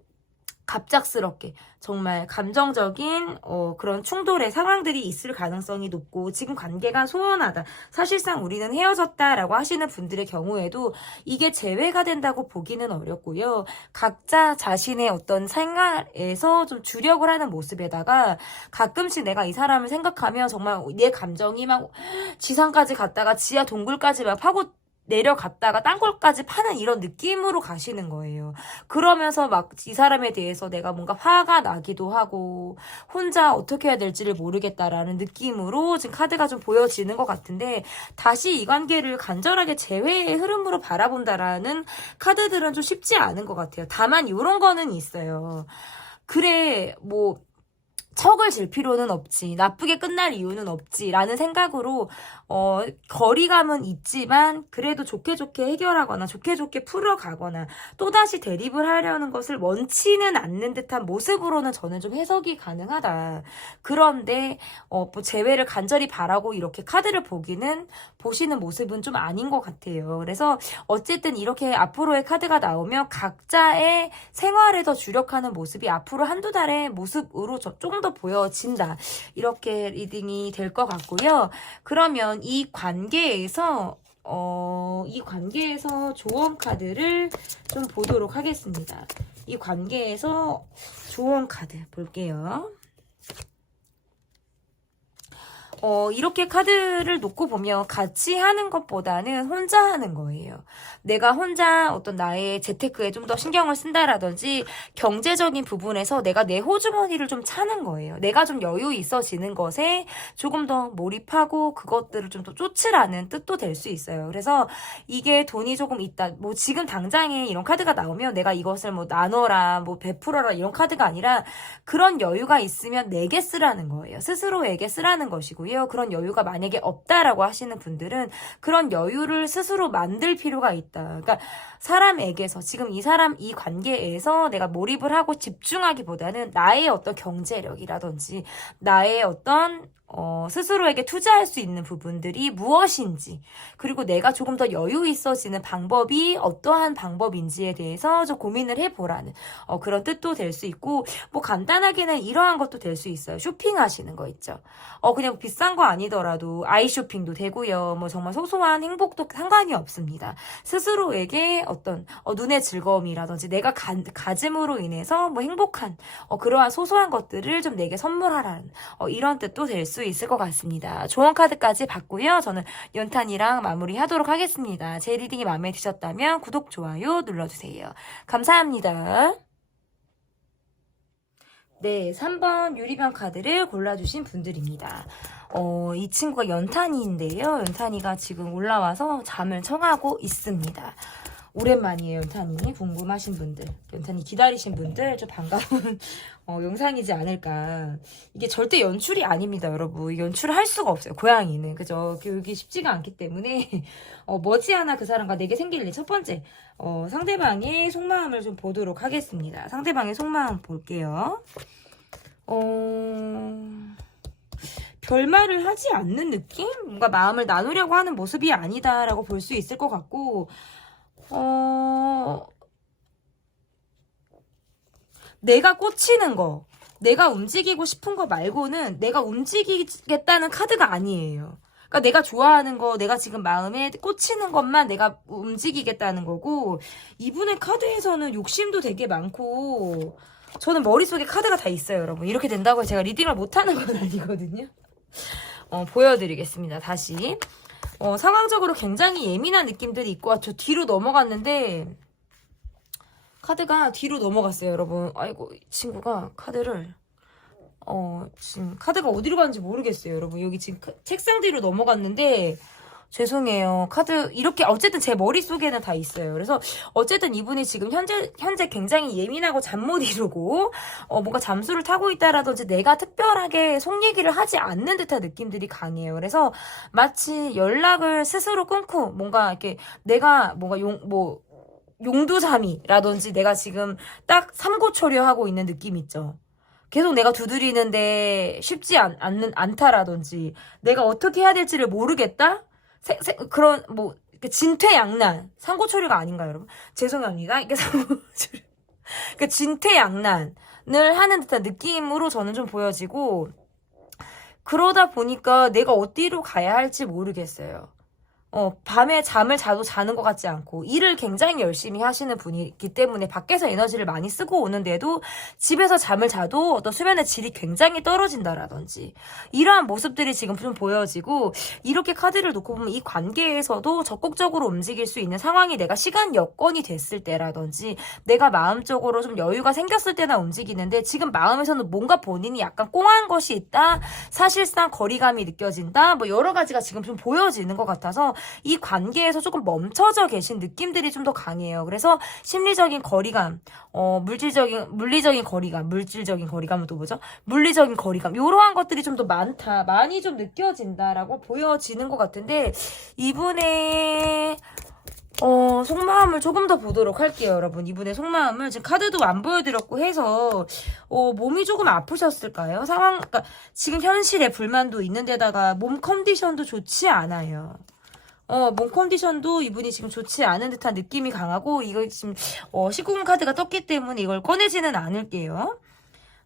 갑작스럽게 정말 감정적인 그런 충돌의 상황들이 있을 가능성이 높고 지금 관계가 소원하다. 사실상 우리는 헤어졌다라고 하시는 분들의 경우에도 이게 재회가 된다고 보기는 어렵고요. 각자 자신의 어떤 생활에서 좀 주력을 하는 모습에다가 가끔씩 내가 이 사람을 생각하면 정말 내 감정이 막 지상까지 갔다가 지하 동굴까지 막 파고 내려갔다가 딴 걸까지 파는 이런 느낌으로 가시는 거예요. 그러면서 막 이 사람에 대해서 내가 뭔가 화가 나기도 하고 혼자 어떻게 해야 될지를 모르겠다라는 느낌으로 지금 카드가 좀 보여지는 것 같은데 다시 이 관계를 간절하게 재회의 흐름으로 바라본다라는 카드들은 좀 쉽지 않은 것 같아요. 다만 이런 거는 있어요. 그래 뭐 척을 질 필요는 없지. 나쁘게 끝날 이유는 없지. 라는 생각으로 거리감은 있지만 그래도 좋게 해결하거나 좋게 풀어가거나 또다시 대립을 하려는 것을 원치는 않는 듯한 모습으로는 저는 좀 해석이 가능하다. 그런데 뭐 재회를 간절히 바라고 이렇게 카드를 보시는 모습은 좀 아닌 것 같아요. 그래서 어쨌든 이렇게 앞으로의 카드가 나오면 각자의 생활에 더 주력하는 모습이 앞으로 한두 달의 모습으로 좀 더 보여진다. 이렇게 리딩이 될 것 같고요. 그러면 이 관계에서 조언 카드를 좀 보도록 하겠습니다. 이 관계에서 조언 카드 볼게요. 이렇게 카드를 놓고 보면 같이 하는 것보다는 혼자 하는 거예요. 내가 혼자 어떤 나의 재테크에 좀 더 신경을 쓴다라든지 경제적인 부분에서 내가 내 호주머니를 좀 차는 거예요. 내가 좀 여유 있어지는 것에 조금 더 몰입하고 그것들을 좀 더 쫓으라는 뜻도 될 수 있어요. 그래서 이게 돈이 조금 있다. 뭐 지금 당장에 이런 카드가 나오면 내가 이것을 뭐 나눠라, 뭐 베풀어라 이런 카드가 아니라 그런 여유가 있으면 내게 쓰라는 거예요. 스스로에게 쓰라는 것이고요. 그런 여유가 만약에 없다라고 하시는 분들은 그런 여유를 스스로 만들 필요가 있다. 그러니까 사람에게서 지금 이 관계에서 내가 몰입을 하고 집중하기보다는 나의 어떤 경제력이라든지 나의 어떤 스스로에게 투자할 수 있는 부분들이 무엇인지, 그리고 내가 조금 더 여유 있어지는 방법이 어떠한 방법인지에 대해서 좀 고민을 해보라는 그런 뜻도 될 수 있고, 뭐 간단하게는 이러한 것도 될 수 있어요. 쇼핑하시는 거 있죠. 그냥 비싼 거 아니더라도 아이 쇼핑도 되고요. 뭐 정말 소소한 행복도 상관이 없습니다. 스스로에게 어떤 눈의 즐거움이라든지 내가 가짐으로 인해서 뭐 행복한 그러한 소소한 것들을 좀 내게 선물하라는 이런 뜻도 될 수 있을 것 같습니다. 조언 카드까지 받고요. 저는 연탄이랑 마무리하도록 하겠습니다. 제 리딩이 마음에 드셨다면 구독, 좋아요 눌러주세요. 감사합니다. 네, 3번 유리병 카드를 골라주신 분들입니다. 이 친구가 연탄이인데요. 연탄이가 지금 올라와서 잠을 청하고 있습니다. 오랜만이에요, 연탄이. 궁금하신 분들, 연탄이 기다리신 분들, 좀 반가운 영상이지 않을까. 이게 절대 연출이 아닙니다, 여러분. 연출을 할 수가 없어요, 고양이는. 그죠? 교육이 쉽지가 않기 때문에 머지않아 그 사람과 내게 생길 일. 첫 번째, 상대방의 속마음을 좀 보도록 하겠습니다. 상대방의 속마음 볼게요. 별말을 하지 않는 느낌? 뭔가 마음을 나누려고 하는 모습이 아니다라고 볼 수 있을 것 같고, 내가 꽂히는 거, 내가 움직이고 싶은 거 말고는 내가 움직이겠다는 카드가 아니에요. 그러니까 내가 좋아하는 거, 내가 지금 마음에 꽂히는 것만 내가 움직이겠다는 거고, 이분의 카드에서는 욕심도 되게 많고, 저는 머릿속에 카드가 다 있어요, 여러분. 이렇게 된다고 제가 리딩을 못하는 건 아니거든요. 보여드리겠습니다, 다시. 상황적으로 굉장히 예민한 느낌들이 있고, 저 뒤로 넘어갔는데, 카드가 뒤로 넘어갔어요, 여러분. 아이고, 이 친구가 카드를, 지금 카드가 어디로 가는지 모르겠어요, 여러분. 여기 지금 책상 뒤로 넘어갔는데, 죄송해요. 카드, 이렇게, 어쨌든 제 머릿속에는 다 있어요. 그래서, 어쨌든 이분이 지금 현재 굉장히 예민하고 잠 못 이루고, 뭔가 잠수를 타고 있다라든지 내가 특별하게 속 얘기를 하지 않는 듯한 느낌들이 강해요. 그래서, 마치 연락을 스스로 끊고, 뭔가 이렇게, 내가 뭔가 용두삼이라든지 내가 지금 딱 삼고초려하고 있는 느낌 있죠. 계속 내가 두드리는데 쉽지 않다라든지, 내가 어떻게 해야 될지를 모르겠다? 그런, 뭐, 진퇴양난. 상고초려가 아닌가요, 여러분? 죄송합니다. 이게 상고초려. 진퇴양난을 하는 듯한 느낌으로 저는 좀 보여지고, 그러다 보니까 내가 어디로 가야 할지 모르겠어요. 밤에 잠을 자는 것 같지 않고 일을 굉장히 열심히 하시는 분이기 때문에 밖에서 에너지를 많이 쓰고 오는데도 집에서 잠을 자도 어떤 수면의 질이 굉장히 떨어진다라든지 이러한 모습들이 지금 좀 보여지고, 이렇게 카드를 놓고 보면 이 관계에서도 적극적으로 움직일 수 있는 상황이 내가 시간 여건이 됐을 때라든지 내가 마음적으로 좀 여유가 생겼을 때나 움직이는데, 지금 마음에서는 뭔가 본인이 약간 꽁한 것이 있다, 사실상 거리감이 느껴진다, 뭐 여러 가지가 지금 좀 보여지는 것 같아서 이 관계에서 조금 멈춰져 계신 느낌들이 좀 더 강해요. 그래서 심리적인 거리감, 물리적인 거리감, 물질적인 거리감은 또 뭐죠? 물리적인 거리감, 이러한 것들이 좀 더 많이 좀 느껴진다라고 보여지는 것 같은데, 이분의 속마음을 조금 더 보도록 할게요, 여러분. 이분의 속마음을 지금 카드도 안 보여드렸고 해서 몸이 조금 아프셨을까요? 그러니까 지금 현실에 불만도 있는 데다가 몸 컨디션도 좋지 않아요. 몸 컨디션도 이분이 지금 좋지 않은 듯한 느낌이 강하고, 이거 지금 19금 카드가 떴기 때문에 이걸 꺼내지는 않을게요.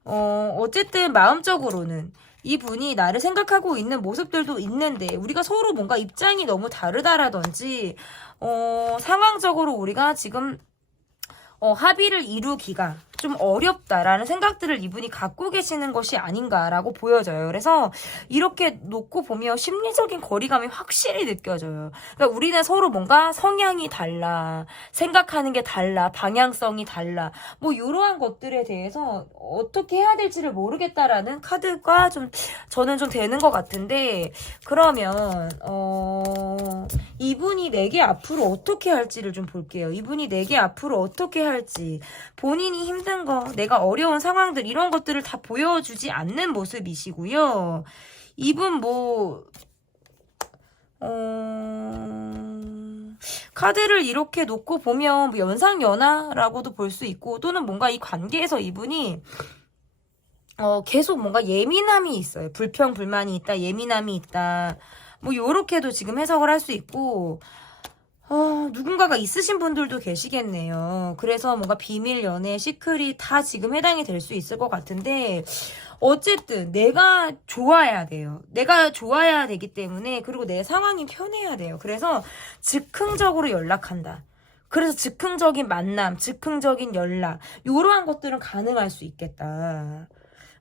어쨌든 마음적으로는 이분이 나를 생각하고 있는 모습들도 있는데, 우리가 서로 뭔가 입장이 너무 다르다라든지 상황적으로 우리가 지금 합의를 이루기가 좀 어렵다라는 생각들을 이분이 갖고 계시는 것이 아닌가라고 보여져요. 그래서 이렇게 놓고 보면 심리적인 거리감이 확실히 느껴져요. 그러니까 우리는 서로 뭔가 성향이 달라, 생각하는 게 달라, 방향성이 달라, 뭐 이러한 것들에 대해서 어떻게 해야 될지를 모르겠다라는 카드가 좀 저는 좀 되는 것 같은데, 그러면 이분이 내게 앞으로 어떻게 할지를 좀 볼게요. 이분이 내게 앞으로 어떻게 할지, 본인이 힘든 거, 내가 어려운 상황들 이런 것들을 다 보여주지 않는 모습이시고요. 이분 카드를 이렇게 놓고 보면 뭐 연상연하라고도 볼 수 있고, 또는 뭔가 이 관계에서 이분이 계속 뭔가 예민함이 있어요. 불평불만이 있다, 예민함이 있다, 뭐 요렇게도 지금 해석을 할 수 있고, 누군가가 있으신 분들도 계시겠네요. 그래서 뭔가 비밀, 연애, 시크릿 다 지금 해당이 될 수 있을 것 같은데, 어쨌든 내가 좋아야 돼요. 내가 좋아야 되기 때문에, 그리고 내 상황이 편해야 돼요. 그래서 즉흥적으로 연락한다. 그래서 즉흥적인 만남, 즉흥적인 연락, 요러한 것들은 가능할 수 있겠다.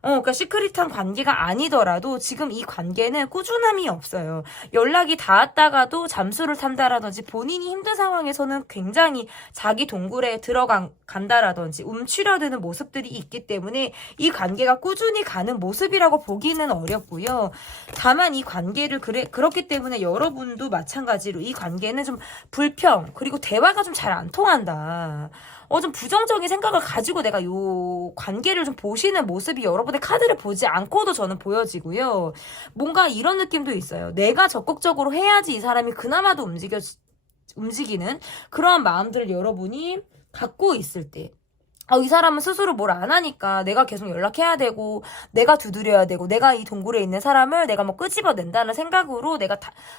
그러니까 시크릿한 관계가 아니더라도 지금 이 관계는 꾸준함이 없어요. 연락이 닿았다가도 잠수를 탄다라든지, 본인이 힘든 상황에서는 굉장히 자기 동굴에 들어간다라든지 움츠려드는 모습들이 있기 때문에 이 관계가 꾸준히 가는 모습이라고 보기는 어렵고요. 다만 이 관계를 그렇기 때문에 여러분도 마찬가지로 이 관계는 좀 불평, 그리고 대화가 좀 잘 안 통한다. 좀 부정적인 생각을 가지고 내가 요 관계를 좀 보시는 모습이 여러분의 카드를 보지 않고도 저는 보여지고요. 뭔가 이런 느낌도 있어요. 내가 적극적으로 해야지 이 사람이 그나마도 움직이는 그러한 마음들을 여러분이 갖고 있을 때, 이 사람은 스스로 뭘 안 하니까 내가 계속 연락해야 되고, 내가 두드려야 되고, 내가 이 동굴에 있는 사람을 내가 뭐 끄집어낸다는 생각으로 내가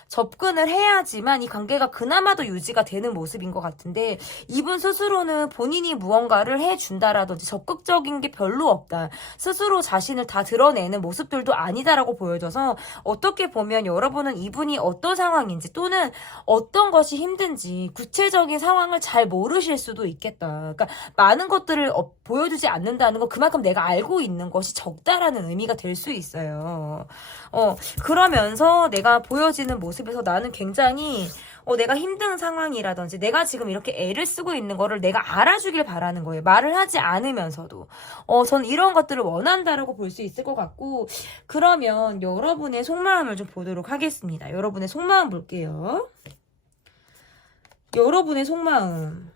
접근을 해야지만 이 관계가 그나마도 유지가 되는 모습인 것 같은데, 이분 스스로는 본인이 무언가를 해준다라든지 적극적인 게 별로 없다, 스스로 자신을 다 드러내는 모습들도 아니다라고 보여져서, 어떻게 보면 여러분은 이분이 어떤 상황인지 또는 어떤 것이 힘든지 구체적인 상황을 잘 모르실 수도 있겠다. 그러니까 많은 것들을 보여주지 않는다는 건 그만큼 내가 알고 있는 것이 적다라는 의미가 될 수 있어요. 그러면서 내가 보여지는 모습에서 나는 굉장히 내가 힘든 상황이라든지 내가 지금 이렇게 애를 쓰고 있는 거를 내가 알아주길 바라는 거예요. 말을 하지 않으면서도. 저는 이런 것들을 원한다라고 볼 수 있을 것 같고, 그러면 여러분의 속마음을 좀 보도록 하겠습니다. 여러분의 속마음 볼게요. 여러분의 속마음.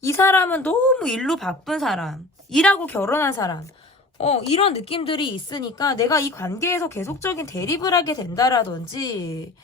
이 사람은 너무 일로 바쁜 사람, 일하고 결혼한 사람, 이런 느낌들이 있으니까 내가 이 관계에서 계속적인 대립을 하게 된다라든지,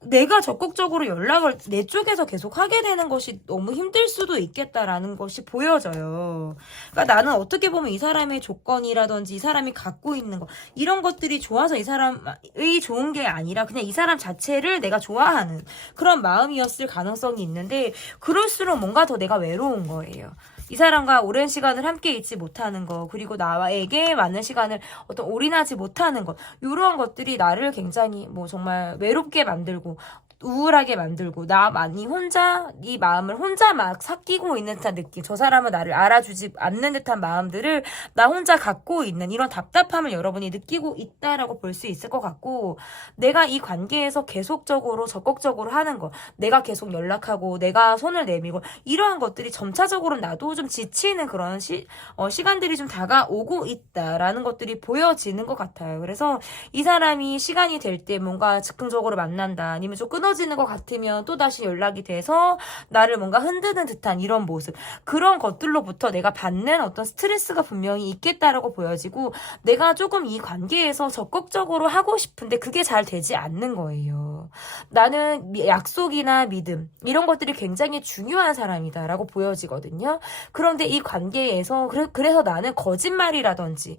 내가 적극적으로 연락을 내 쪽에서 계속 하게 되는 것이 너무 힘들 수도 있겠다라는 것이 보여져요. 그러니까 나는 어떻게 보면 이 사람의 조건이라든지 이 사람이 갖고 있는 거, 이런 것들이 좋아서 이 사람이 좋은 게 아니라 그냥 이 사람 자체를 내가 좋아하는 그런 마음이었을 가능성이 있는데, 그럴수록 뭔가 더 내가 외로운 거예요. 이 사람과 오랜 시간을 함께 있지 못하는 것, 그리고 나에게 많은 시간을 올인하지 못하는 것, 이런 것들이 나를 굉장히 정말 외롭게 만들고 우울하게 만들고, 나만이 혼자 이 마음을 혼자 막 삭히고 있는 듯한 느낌, 저 사람은 나를 알아주지 않는 듯한 마음들을 나 혼자 갖고 있는 이런 답답함을 여러분이 느끼고 있다라고 볼 수 있을 것 같고, 내가 이 관계에서 계속적으로 적극적으로 하는 거, 내가 계속 연락하고 내가 손을 내밀고 이러한 것들이 점차적으로 나도 좀 지치는 그런 시간들이 좀 다가오고 있다라는 것들이 보여지는 것 같아요. 그래서 이 사람이 시간이 될 때 뭔가 즉흥적으로 만난다, 아니면 좀 끊어지는 것 같으면 또다시 연락이 돼서 나를 뭔가 흔드는 듯한 이런 모습, 그런 것들로부터 내가 받는 어떤 스트레스가 분명히 있겠다라고 보여지고, 내가 조금 이 관계에서 적극적으로 하고 싶은데 그게 잘 되지 않는 거예요. 나는 약속이나 믿음 이런 것들이 굉장히 중요한 사람이다라고 보여지거든요. 그런데 이 관계에서 그래서 나는 거짓말이라든지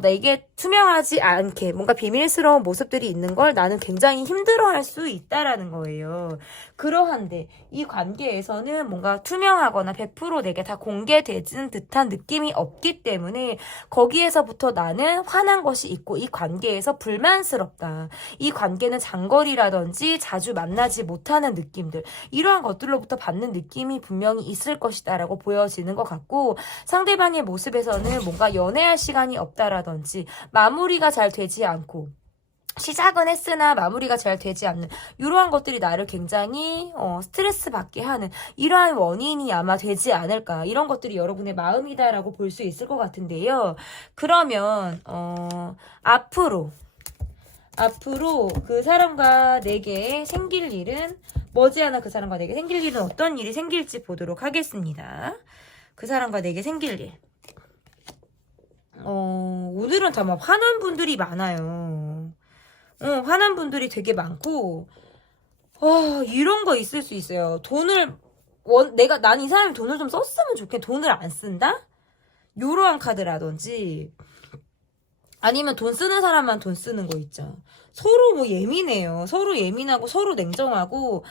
내게 투명하지 않게 뭔가 비밀스러운 모습들이 있는 걸 나는 굉장히 힘들어할 수 있다라는 거예요. 그러한데 이 관계에서는 뭔가 투명하거나 100% 내게 다 공개되는 듯한 느낌이 없기 때문에 거기에서부터 나는 화난 것이 있고 이 관계에서 불만스럽다. 이 관계는 장거리라든지 자주 만나지 못하는 느낌들, 이러한 것들로부터 받는 느낌이 분명히 있을 것이다 라고 보여지는 것 같고, 상대방의 모습에서는 뭔가 연애할 시간이 없다라든지 마무리가 잘 되지 않고 시작은 했으나 마무리가 잘 되지 않는 이러한 것들이 나를 굉장히 스트레스 받게 하는 이러한 원인이 아마 되지 않을까, 이런 것들이 여러분의 마음이다라고 볼 수 있을 것 같은데요. 그러면 앞으로 그 사람과 내게 생길 일은 머지않아 그 사람과 내게 생길 일은 어떤 일이 생길지 보도록 하겠습니다. 그 사람과 내게 생길 일. 오늘은 다 막 화난 분들이 많아요. 화난 분들이 되게 많고, 이런 거 있을 수 있어요. 난 이 사람이 돈을 좀 썼으면 좋겠는데 돈을 안 쓴다? 요러한 카드라든지, 아니면 돈 쓰는 사람만 돈 쓰는 거 있죠. 서로 뭐 예민해요. 서로 예민하고 서로 냉정하고,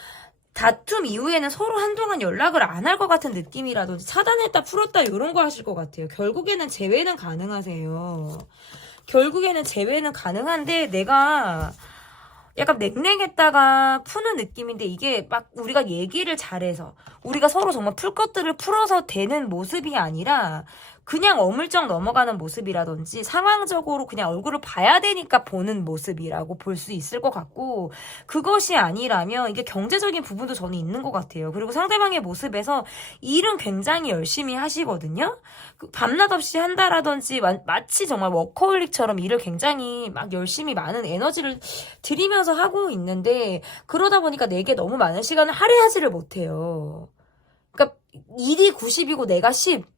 다툼 이후에는 서로 한동안 연락을 안 할 것 같은 느낌이라든지 차단했다 풀었다 이런 거 하실 것 같아요. 결국에는 재회는 가능하세요. 결국에는 재회는 가능한데 내가 약간 냉랭했다가 푸는 느낌인데, 이게 막 우리가 얘기를 잘해서 우리가 서로 정말 풀 것들을 풀어서 되는 모습이 아니라 그냥 어물쩍 넘어가는 모습이라든지 상황적으로 그냥 얼굴을 봐야 되니까 보는 모습이라고 볼 수 있을 것 같고, 그것이 아니라면 이게 경제적인 부분도 저는 있는 것 같아요. 그리고 상대방의 모습에서 일은 굉장히 열심히 하시거든요. 밤낮 없이 한다라든지 마치 정말 워커홀릭처럼 일을 굉장히 막 열심히 많은 에너지를 들이면서 하고 있는데, 그러다 보니까 내게 너무 많은 시간을 할애하지를 못해요. 그러니까 일이 90이고 내가 10,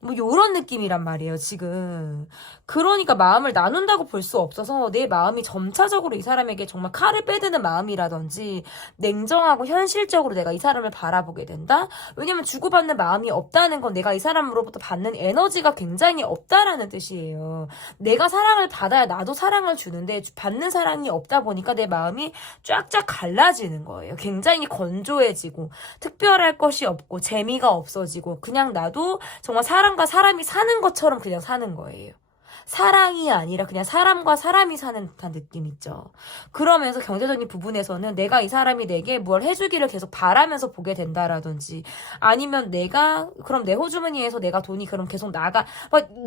뭐 요런 느낌이란 말이에요 지금. 그러니까 마음을 나눈다고 볼 수 없어서 내 마음이 점차적으로 이 사람에게 정말 칼을 빼드는 마음이라든지 냉정하고 현실적으로 내가 이 사람을 바라보게 된다. 왜냐면 주고받는 마음이 없다는 건 내가 이 사람으로부터 받는 에너지가 굉장히 없다라는 뜻이에요. 내가 사랑을 받아야 나도 사랑을 주는데 받는 사랑이 없다 보니까 내 마음이 쫙쫙 갈라지는 거예요. 굉장히 건조해지고 특별할 것이 없고 재미가 없어지고 그냥 나도 정말 사랑과 사람이 사는 것처럼 그냥 사는 거예요. 사랑이 아니라 그냥 사람과 사람이 사는 듯한 느낌 있죠. 그러면서 경제적인 부분에서는 내가 이 사람이 내게 뭘 해주기를 계속 바라면서 보게 된다라든지, 아니면 그럼 내 호주머니에서 내가 돈이 그럼 계속 나가.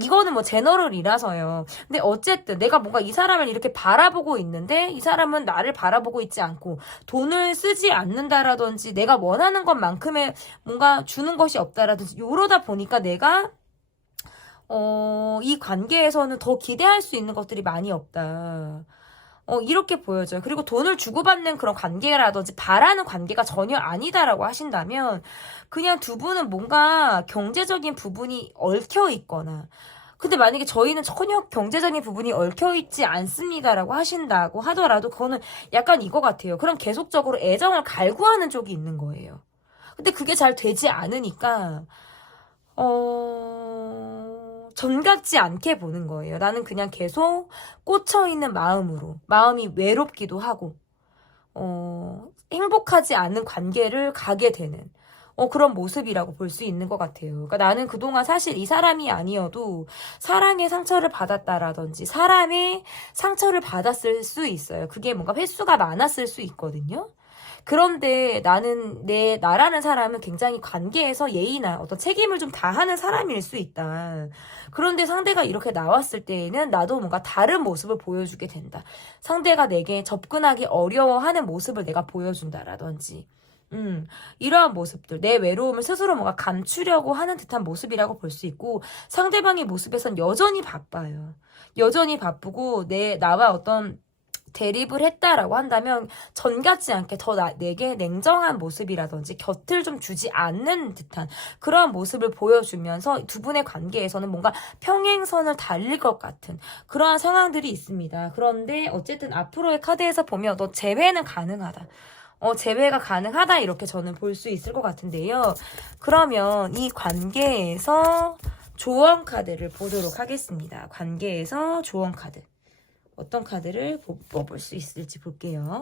이거는 뭐 제너럴이라서요. 근데 어쨌든 내가 뭔가 이 사람을 이렇게 바라보고 있는데 이 사람은 나를 바라보고 있지 않고 돈을 쓰지 않는다라든지 내가 원하는 것만큼의 뭔가 주는 것이 없다라든지, 이러다 보니까 내가 이 관계에서는 더 기대할 수 있는 것들이 많이 없다. 이렇게 보여져요. 그리고 돈을 주고받는 그런 관계라든지 바라는 관계가 전혀 아니다라고 하신다면, 그냥 두 분은 뭔가 경제적인 부분이 얽혀 있거나, 근데 만약에 저희는 전혀 경제적인 부분이 얽혀있지 않습니다라고 하신다고 하더라도 그거는 약간 이거 같아요. 그럼 계속적으로 애정을 갈구하는 쪽이 있는 거예요. 근데 그게 잘 되지 않으니까 전 같지 않게 보는 거예요. 나는 그냥 계속 꽂혀있는 마음으로, 마음이 외롭기도 하고 행복하지 않은 관계를 가게 되는 그런 모습이라고 볼 수 있는 것 같아요. 그러니까 나는 그동안 사실 이 사람이 아니어도 사랑의 상처를 받았다라든지 사람의 상처를 받았을 수 있어요. 그게 뭔가 횟수가 많았을 수 있거든요. 그런데 나라는 사람은 굉장히 관계에서 예의나 어떤 책임을 좀 다하는 사람일 수 있다. 그런데 상대가 이렇게 나왔을 때에는 나도 뭔가 다른 모습을 보여주게 된다. 상대가 내게 접근하기 어려워하는 모습을 내가 보여준다라든지. 이러한 모습들, 내 외로움을 스스로 뭔가 감추려고 하는 듯한 모습이라고 볼 수 있고, 상대방의 모습에선 여전히 바빠요. 여전히 바쁘고, 나와 어떤 대립을 했다라고 한다면 전 같지 않게 더 내게 냉정한 모습이라든지 곁을 좀 주지 않는 듯한 그러한 모습을 보여주면서 두 분의 관계에서는 뭔가 평행선을 달릴 것 같은 그러한 상황들이 있습니다. 그런데 어쨌든 앞으로의 카드에서 보면 너 재회는 가능하다. 재회가 가능하다, 이렇게 저는 볼 수 있을 것 같은데요. 그러면 이 관계에서 조언 카드를 보도록 하겠습니다. 관계에서 조언 카드. 어떤 카드를 뽑을 수 있을지 볼게요.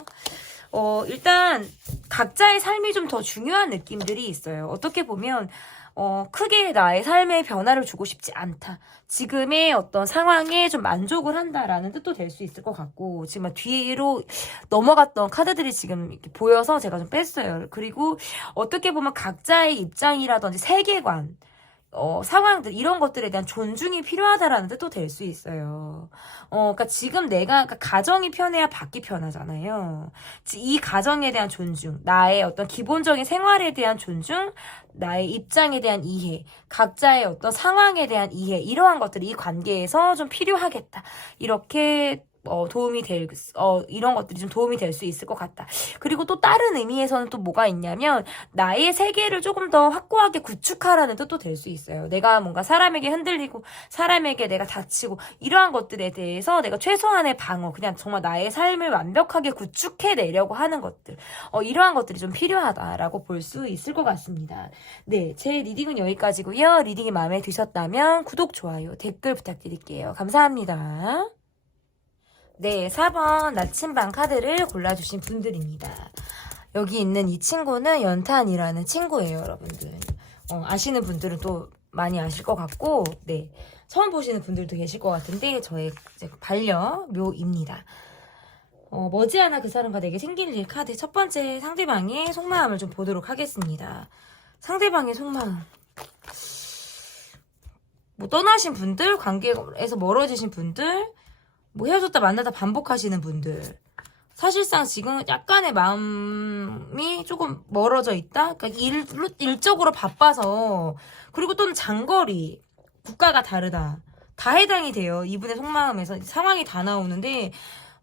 일단 각자의 삶이 좀 더 중요한 느낌들이 있어요. 어떻게 보면 크게 나의 삶에 변화를 주고 싶지 않다. 지금의 어떤 상황에 좀 만족을 한다라는 뜻도 될 수 있을 것 같고, 지금 뒤로 넘어갔던 카드들이 지금 이렇게 보여서 제가 좀 뺐어요. 그리고 어떻게 보면 각자의 입장이라든지 세계관, 상황들, 이런 것들에 대한 존중이 필요하다라는 뜻도 될 수 있어요. 그러니까 지금 그러니까 가정이 편해야 밖이 편하잖아요. 이 가정에 대한 존중, 나의 어떤 기본적인 생활에 대한 존중, 나의 입장에 대한 이해, 각자의 어떤 상황에 대한 이해, 이러한 것들이 이 관계에서 좀 필요하겠다. 이렇게 이런 것들이 좀 도움이 될 수 있을 것 같다. 그리고 또 다른 의미에서는 또 뭐가 있냐면, 나의 세계를 조금 더 확고하게 구축하라는 뜻도 될 수 있어요. 내가 뭔가 사람에게 흔들리고, 사람에게 내가 다치고, 이러한 것들에 대해서 내가 최소한의 방어, 그냥 정말 나의 삶을 완벽하게 구축해내려고 하는 것들, 이러한 것들이 좀 필요하다라고 볼 수 있을 것 같습니다. 네, 제 리딩은 여기까지고요. 리딩이 마음에 드셨다면 구독, 좋아요, 댓글 부탁드릴게요. 감사합니다. 네, 4번 나침반 카드를 골라주신 분들입니다. 여기 있는 이 친구는 연탄이라는 친구예요, 여러분들. 아시는 분들은 또 많이 아실 것 같고, 네, 처음 보시는 분들도 계실 것 같은데, 저의 이제 반려묘입니다. 머지않아 그 사람과 내게 생길 일 카드 첫 번째, 상대방의 속마음을 좀 보도록 하겠습니다. 상대방의 속마음. 뭐 떠나신 분들, 관계에서 멀어지신 분들, 뭐 헤어졌다 만나다 반복하시는 분들, 사실상 지금은 약간의 마음이 조금 멀어져 있다? 그러니까 일적으로 바빠서, 그리고 또는 장거리, 국가가 다르다. 다 해당이 돼요. 이분의 속마음에서 상황이 다 나오는데,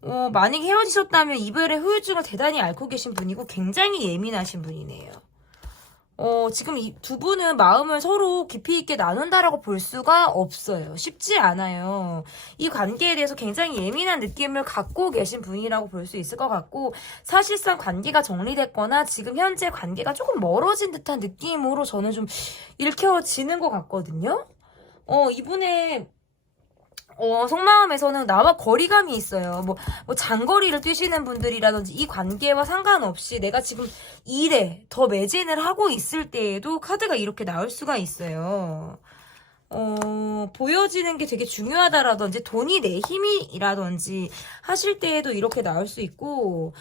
만약에 헤어지셨다면 이별의 후유증을 대단히 앓고 계신 분이고 굉장히 예민하신 분이네요. 지금 이 두 분은 마음을 서로 깊이 있게 나눈다라고 볼 수가 없어요. 쉽지 않아요. 이 관계에 대해서 굉장히 예민한 느낌을 갖고 계신 분이라고 볼 수 있을 것 같고, 사실상 관계가 정리됐거나 지금 현재 관계가 조금 멀어진 듯한 느낌으로 저는 좀 읽혀지는 것 같거든요. 이분의 속마음에서는 나와 거리감이 있어요. 뭐 장거리를 뛰시는 분들이라든지 이 관계와 상관없이 내가 지금 일에 더 매진을 하고 있을 때에도 카드가 이렇게 나올 수가 있어요. 보여지는 게 되게 중요하다라든지 돈이 내 힘이라든지 하실 때에도 이렇게 나올 수 있고,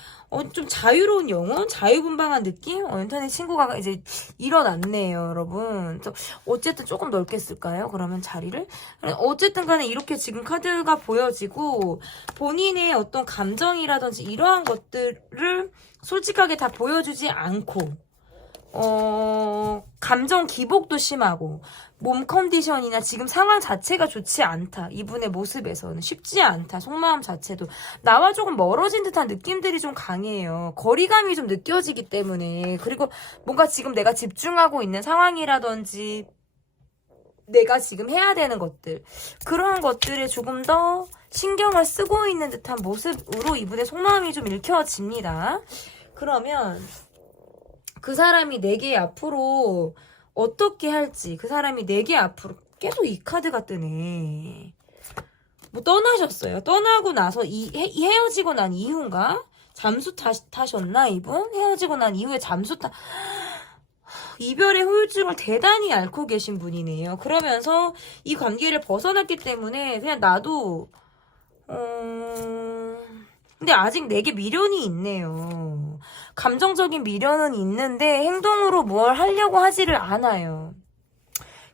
좀 자유로운 영혼, 자유분방한 느낌? 연탄의 친구가 이제 일어났네요, 여러분. 어쨌든 조금 넓게 쓸까요? 그러면 자리를? 어쨌든 간에 이렇게 지금 카드가 보여지고, 본인의 어떤 감정이라든지 이러한 것들을 솔직하게 다 보여주지 않고, 감정 기복도 심하고, 몸 컨디션이나 지금 상황 자체가 좋지 않다. 이분의 모습에서는 쉽지 않다. 속마음 자체도 나와 조금 멀어진 듯한 느낌들이 좀 강해요. 거리감이 좀 느껴지기 때문에. 그리고 뭔가 지금 내가 집중하고 있는 상황이라든지 내가 지금 해야 되는 것들, 그런 것들에 조금 더 신경을 쓰고 있는 듯한 모습으로 이분의 속마음이 좀 읽혀집니다. 그러면 그 사람이 내게 앞으로 어떻게 할지, 그 사람이 내게 앞으로 계속 이 카드가 뜨네. 뭐 떠나셨어요. 떠나고 나서 헤어지고 난 이후인가? 잠수 타셨나 이분? 헤어지고 난 이후에 이별의 후유증을 대단히 앓고 계신 분이네요. 그러면서 이 관계를 벗어났기 때문에 그냥 나도 근데 아직 내게 미련이 있네요. 감정적인 미련은 있는데 행동으로 뭘 하려고 하지를 않아요.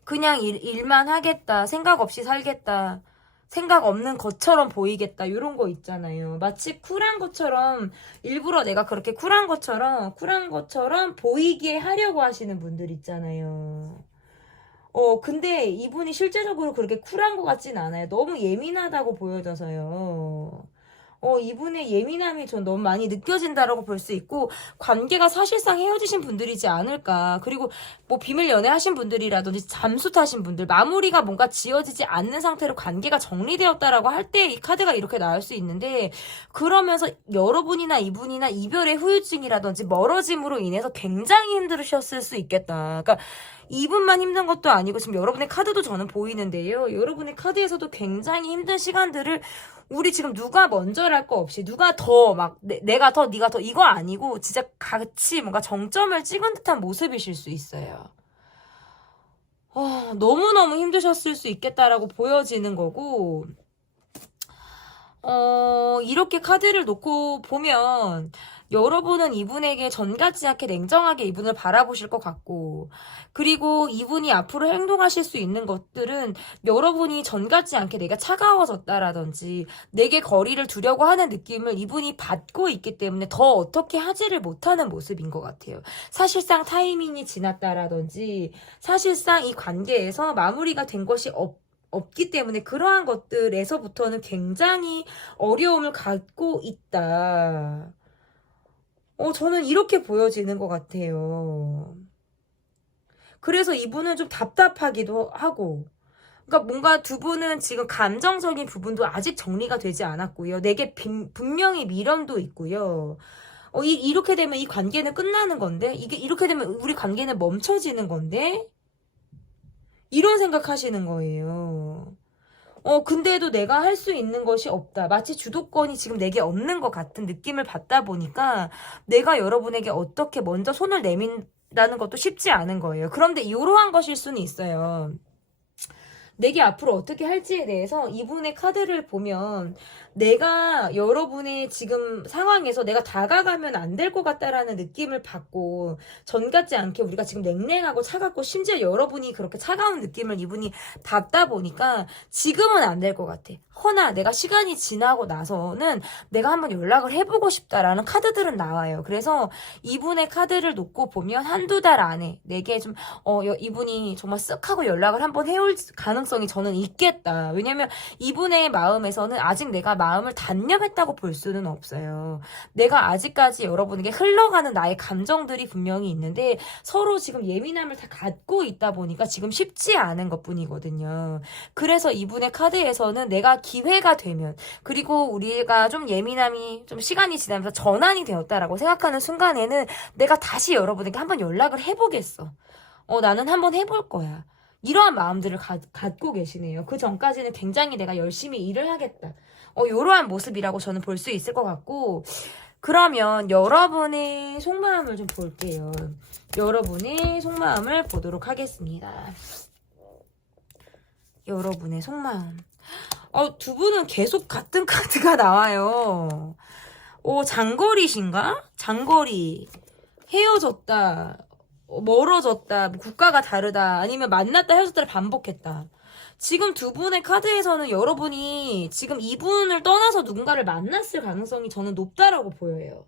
그냥 일만 하겠다. 생각 없이 살겠다. 생각 없는 것처럼 보이겠다. 이런 거 있잖아요. 마치 쿨한 것처럼, 일부러 내가 그렇게 쿨한 것처럼 보이게 하려고 하시는 분들 있잖아요. 근데 이분이 실제적으로 그렇게 쿨한 것 같진 않아요. 너무 예민하다고 보여져서요. 이분의 예민함이 전 너무 많이 느껴진다라고 볼 수 있고, 관계가 사실상 헤어지신 분들이지 않을까. 그리고 뭐 비밀 연애 하신 분들이라든지 잠수 타신 분들, 마무리가 뭔가 지어지지 않는 상태로 관계가 정리되었다라고 할 때 이 카드가 이렇게 나올 수 있는데, 그러면서 여러분이나 이분이나 이별의 후유증이라든지 멀어짐으로 인해서 굉장히 힘들으셨을 수 있겠다. 그러니까 이분만 힘든 것도 아니고 지금 여러분의 카드도 저는 보이는데요. 여러분의 카드에서도 굉장히 힘든 시간들을 우리 지금 누가 먼저랄 거 없이 누가 더 막 내가 더 네가 더 이거 아니고 진짜 같이 뭔가 정점을 찍은 듯한 모습이실 수 있어요. 너무너무 힘드셨을 수 있겠다라고 보여지는 거고, 이렇게 카드를 놓고 보면 여러분은 이분에게 전 같지 않게 냉정하게 이분을 바라보실 것 같고, 그리고 이분이 앞으로 행동하실 수 있는 것들은 여러분이 전 같지 않게 내가 차가워졌다라든지 내게 거리를 두려고 하는 느낌을 이분이 받고 있기 때문에 더 어떻게 하지를 못하는 모습인 것 같아요. 사실상 타이밍이 지났다라든지 사실상 이 관계에서 마무리가 된 것이 없기 때문에 그러한 것들에서부터는 굉장히 어려움을 갖고 있다. 저는 이렇게 보여지는 것 같아요. 그래서 이분은 좀 답답하기도 하고, 그러니까 뭔가 두 분은 지금 감정적인 부분도 아직 정리가 되지 않았고요. 내게 분명히 미련도 있고요. 이렇게 되면 이 관계는 끝나는 건데, 이렇게 되면 우리 관계는 멈춰지는 건데, 이런 생각하시는 거예요. 근데도 내가 할 수 있는 것이 없다. 마치 주도권이 지금 내게 없는 것 같은 느낌을 받다 보니까 내가 여러분에게 어떻게 먼저 손을 내민다는 것도 쉽지 않은 거예요. 그런데 이러한 것일 수는 있어요. 내게 앞으로 어떻게 할지에 대해서 이분의 카드를 보면 내가 여러분의 지금 상황에서 내가 다가가면 안 될 것 같다라는 느낌을 받고 전 같지 않게 우리가 지금 냉랭하고 차갑고 심지어 여러분이 그렇게 차가운 느낌을 이분이 받다 보니까 지금은 안 될 것 같아. 허나 내가 시간이 지나고 나서는 내가 한번 연락을 해보고 싶다라는 카드들은 나와요. 그래서 이분의 카드를 놓고 보면 한두 달 안에 내게 좀 이분이 정말 쓱 하고 연락을 한번 해올 가능성이 저는 있겠다. 왜냐면 이분의 마음에서는 아직 내가 마음을 단념했다고 볼 수는 없어요. 내가 아직까지 여러분에게 흘러가는 나의 감정들이 분명히 있는데 서로 지금 예민함을 다 갖고 있다 보니까 지금 쉽지 않은 것 뿐이거든요. 그래서 이분의 카드에서는 내가 기회가 되면, 그리고 우리가 좀 예민함이 좀 시간이 지나면서 전환이 되었다라고 생각하는 순간에는 내가 다시 여러분에게 한번 연락을 해보겠어. 나는 한번 해볼 거야. 이러한 마음들을 갖고 계시네요. 그 전까지는 굉장히 내가 열심히 일을 하겠다. 이러한 모습이라고 저는 볼 수 있을 것 같고, 그러면 여러분의 속마음을 좀 볼게요. 여러분의 속마음을 보도록 하겠습니다. 여러분의 속마음. 두 분은 계속 같은 카드가 나와요. 장거리신가? 장거리. 헤어졌다. 멀어졌다. 국가가 다르다. 아니면 만났다 헤어졌다를 반복했다. 지금 두 분의 카드에서는 여러분이 지금 이분을 떠나서 누군가를 만났을 가능성이 저는 높다라고 보여요.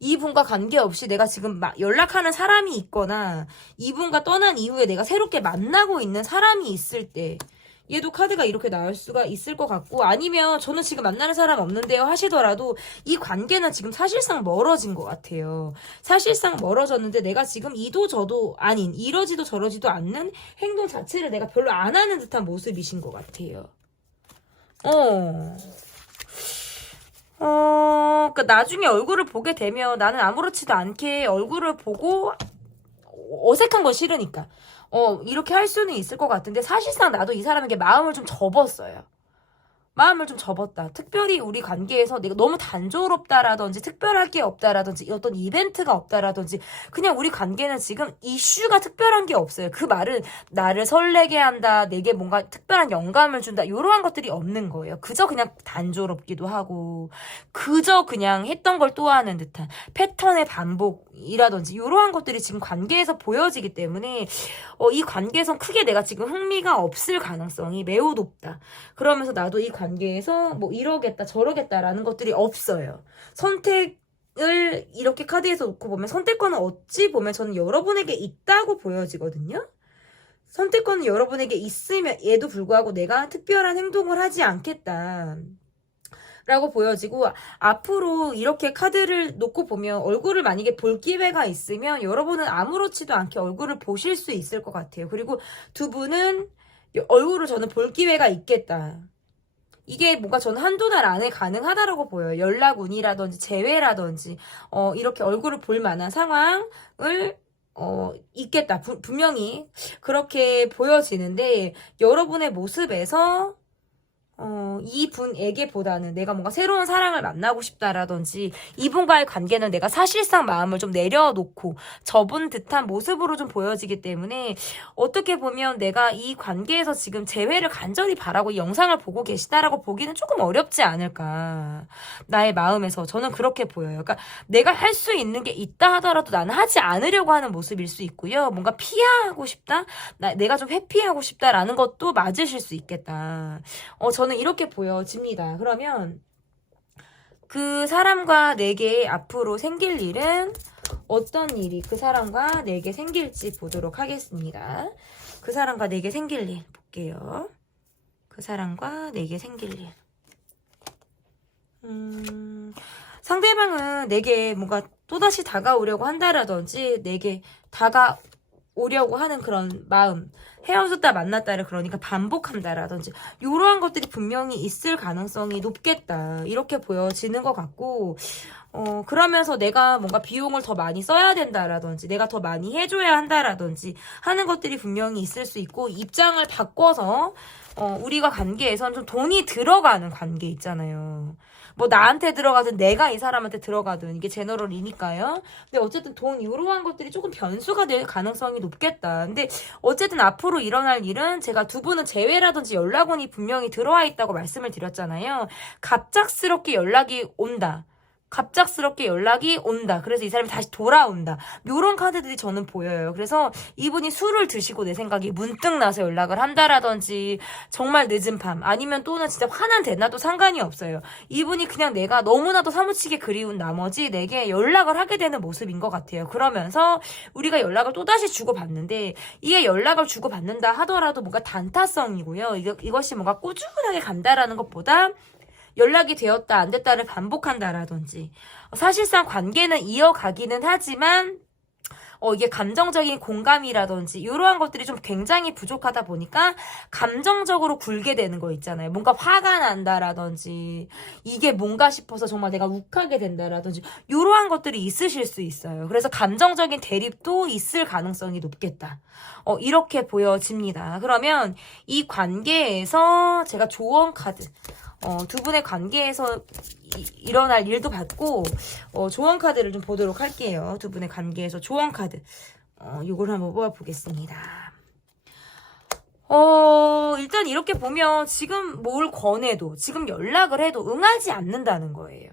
이분과 관계없이 내가 지금 연락하는 사람이 있거나 이분과 떠난 이후에 내가 새롭게 만나고 있는 사람이 있을 때 얘도 카드가 이렇게 나올 수가 있을 것 같고, 아니면 저는 지금 만나는 사람 없는데요 하시더라도 이 관계는 지금 사실상 멀어진 것 같아요. 사실상 멀어졌는데 내가 지금 이도 저도 아닌 이러지도 저러지도 않는 행동 자체를 내가 별로 안 하는 듯한 모습이신 것 같아요. 그러니까 나중에 얼굴을 보게 되면 나는 아무렇지도 않게 얼굴을 보고 어색한 건 싫으니까 이렇게 할 수는 있을 것 같은데 사실상 나도 이 사람에게 마음을 좀 접었어요. 마음을 좀 접었다. 특별히 우리 관계에서 내가 너무 단조롭다라든지 특별할 게 없다라든지 어떤 이벤트가 없다라든지 그냥 우리 관계는 지금 이슈가 특별한 게 없어요. 그 말은 나를 설레게 한다, 내게 뭔가 특별한 영감을 준다, 이러한 것들이 없는 거예요. 그저 그냥 단조롭기도 하고 그저 그냥 했던 걸 또 하는 듯한 패턴의 반복이라든지 이러한 것들이 지금 관계에서 보여지기 때문에 이 관계에선 크게 내가 지금 흥미가 없을 가능성이 매우 높다. 그러면서 나도 이 관계에서 뭐 이러겠다 저러겠다라는 것들이 없어요. 선택을 이렇게 카드에서 놓고 보면 선택권은 어찌 보면 저는 여러분에게 있다고 보여지거든요. 선택권은 여러분에게 있음에도 불구하고 내가 특별한 행동을 하지 않겠다 라고 보여지고, 앞으로 이렇게 카드를 놓고 보면 얼굴을 만약에 볼 기회가 있으면 여러분은 아무렇지도 않게 얼굴을 보실 수 있을 것 같아요. 그리고 두 분은 얼굴을 저는 볼 기회가 있겠다. 이게 뭔가 저는 한두 달 안에 가능하다라고 보여요. 연락운이라든지 재회라든지 이렇게 얼굴을 볼 만한 상황을 있겠다. 분명히 그렇게 보여지는데 여러분의 모습에서 이분에게보다는 내가 뭔가 새로운 사랑을 만나고 싶다라든지 이분과의 관계는 내가 사실상 마음을 좀 내려놓고 접은 듯한 모습으로 좀 보여지기 때문에 어떻게 보면 내가 이 관계에서 지금 재회를 간절히 바라고 이 영상을 보고 계시다라고 보기는 조금 어렵지 않을까. 나의 마음에서 저는 그렇게 보여요. 그러니까 내가 할 수 있는 게 있다 하더라도 나는 하지 않으려고 하는 모습일 수 있고요. 뭔가 피하고 싶다? 내가 좀 회피하고 싶다라는 것도 맞으실 수 있겠다. 저는 이렇게 보여집니다. 그러면 그 사람과 내게 앞으로 생길 일은 어떤 일이 그 사람과 내게 생길지 보도록 하겠습니다. 그 사람과 내게 생길 일 볼게요. 그 사람과 내게 생길 일. 상대방은 내게 뭔가 또다시 다가오려고 한다라든지 내게 다가오려고 하는 그런 마음, 헤어졌다 만났다를 그러니까 반복한다라든지 이러한 것들이 분명히 있을 가능성이 높겠다 이렇게 보여지는 것 같고 그러면서 내가 뭔가 비용을 더 많이 써야 된다라든지 내가 더 많이 해줘야 한다라든지 하는 것들이 분명히 있을 수 있고 입장을 바꿔서 우리가 관계에선 좀 돈이 들어가는 관계 있잖아요. 뭐 나한테 들어가든 내가 이 사람한테 들어가든 이게 제너럴이니까요. 근데 어쨌든 돈 이러한 것들이 조금 변수가 될 가능성이 높겠다. 근데 어쨌든 앞으로 일어날 일은 제가 두 분은 재회라든지 연락원이 분명히 들어와 있다고 말씀을 드렸잖아요. 갑작스럽게 연락이 온다. 갑작스럽게 연락이 온다. 그래서 이 사람이 다시 돌아온다. 요런 카드들이 저는 보여요. 그래서 이분이 술을 드시고 내 생각이 문득 나서 연락을 한다라든지 정말 늦은 밤 아니면 또는 진짜 화난 대낮도 상관이 없어요. 이분이 그냥 내가 너무나도 사무치게 그리운 나머지 내게 연락을 하게 되는 모습인 것 같아요. 그러면서 우리가 연락을 또다시 주고받는데 이게 연락을 주고받는다 하더라도 뭔가 단타성이고요. 이것이 뭔가 꾸준하게 간다라는 것보다 연락이 되었다 안 됐다를 반복한다라든지 사실상 관계는 이어가기는 하지만 이게 감정적인 공감이라든지 이러한 것들이 좀 굉장히 부족하다 보니까 감정적으로 굴게 되는 거 있잖아요. 뭔가 화가 난다라든지 이게 뭔가 싶어서 정말 내가 욱하게 된다라든지 이러한 것들이 있으실 수 있어요. 그래서 감정적인 대립도 있을 가능성이 높겠다. 이렇게 보여집니다. 그러면 이 관계에서 제가 조언 카드 두 분의 관계에서 일어날 일도 받고 조언 카드를 좀 보도록 할게요. 두 분의 관계에서 조언 카드 요걸 한번 뽑아보겠습니다. 일단 이렇게 보면 지금 뭘 권해도 지금 연락을 해도 응하지 않는다는 거예요.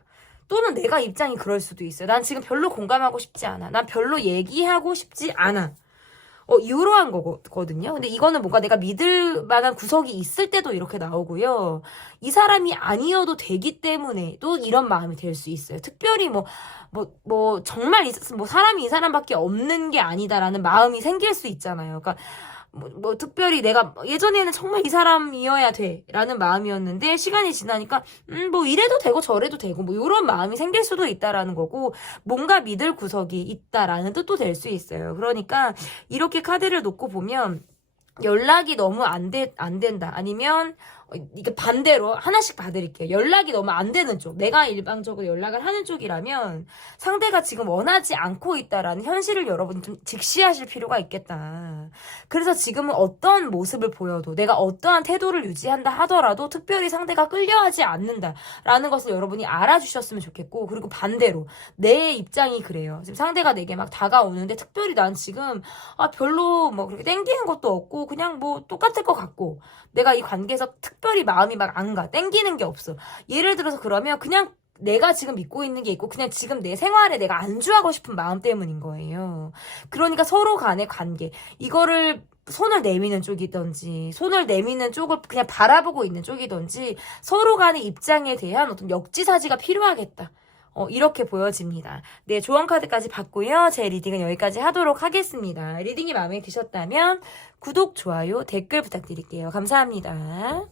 또는 내가 입장이 그럴 수도 있어요. 난 지금 별로 공감하고 싶지 않아. 난 별로 얘기하고 싶지 않아. 이러한 거거든요. 근데 이거는 뭔가 내가 믿을 만한 구석이 있을 때도 이렇게 나오고요. 이 사람이 아니어도 되기 때문에 또 이런 마음이 들 수 있어요. 특별히 정말 사람이 이 사람밖에 없는 게 아니다라는 마음이 생길 수 있잖아요. 그러니까 특별히 내가 예전에는 정말 이 사람이어야 돼 라는 마음이었는데 시간이 지나니까 이래도 되고 저래도 되고 이런 마음이 생길 수도 있다라는 거고 뭔가 믿을 구석이 있다라는 뜻도 될 수 있어요. 그러니까 이렇게 카드를 놓고 보면 연락이 너무 안 된다 아니면 이게 반대로 하나씩 봐드릴게요. 연락이 너무 안 되는 쪽, 내가 일방적으로 연락을 하는 쪽이라면 상대가 지금 원하지 않고 있다라는 현실을 여러분 좀 직시하실 필요가 있겠다. 그래서 지금은 어떤 모습을 보여도 내가 어떠한 태도를 유지한다 하더라도 특별히 상대가 끌려하지 않는다라는 것을 여러분이 알아주셨으면 좋겠고, 그리고 반대로 내 입장이 그래요. 지금 상대가 내게 막 다가오는데 특별히 난 지금 별로 그렇게 땡기는 것도 없고 그냥 똑같을 것 같고 내가 이 관계에서 특별히 마음이 막 안 가. 땡기는 게 없어. 예를 들어서 그러면 그냥 내가 지금 믿고 있는 게 있고 그냥 지금 내 생활에 내가 안주하고 싶은 마음 때문인 거예요. 그러니까 서로 간의 관계. 이거를 손을 내미는 쪽이든지 손을 내미는 쪽을 그냥 바라보고 있는 쪽이든지 서로 간의 입장에 대한 어떤 역지사지가 필요하겠다. 이렇게 보여집니다. 네, 조언 카드까지 받고요. 제 리딩은 여기까지 하도록 하겠습니다. 리딩이 마음에 드셨다면 구독, 좋아요, 댓글 부탁드릴게요. 감사합니다.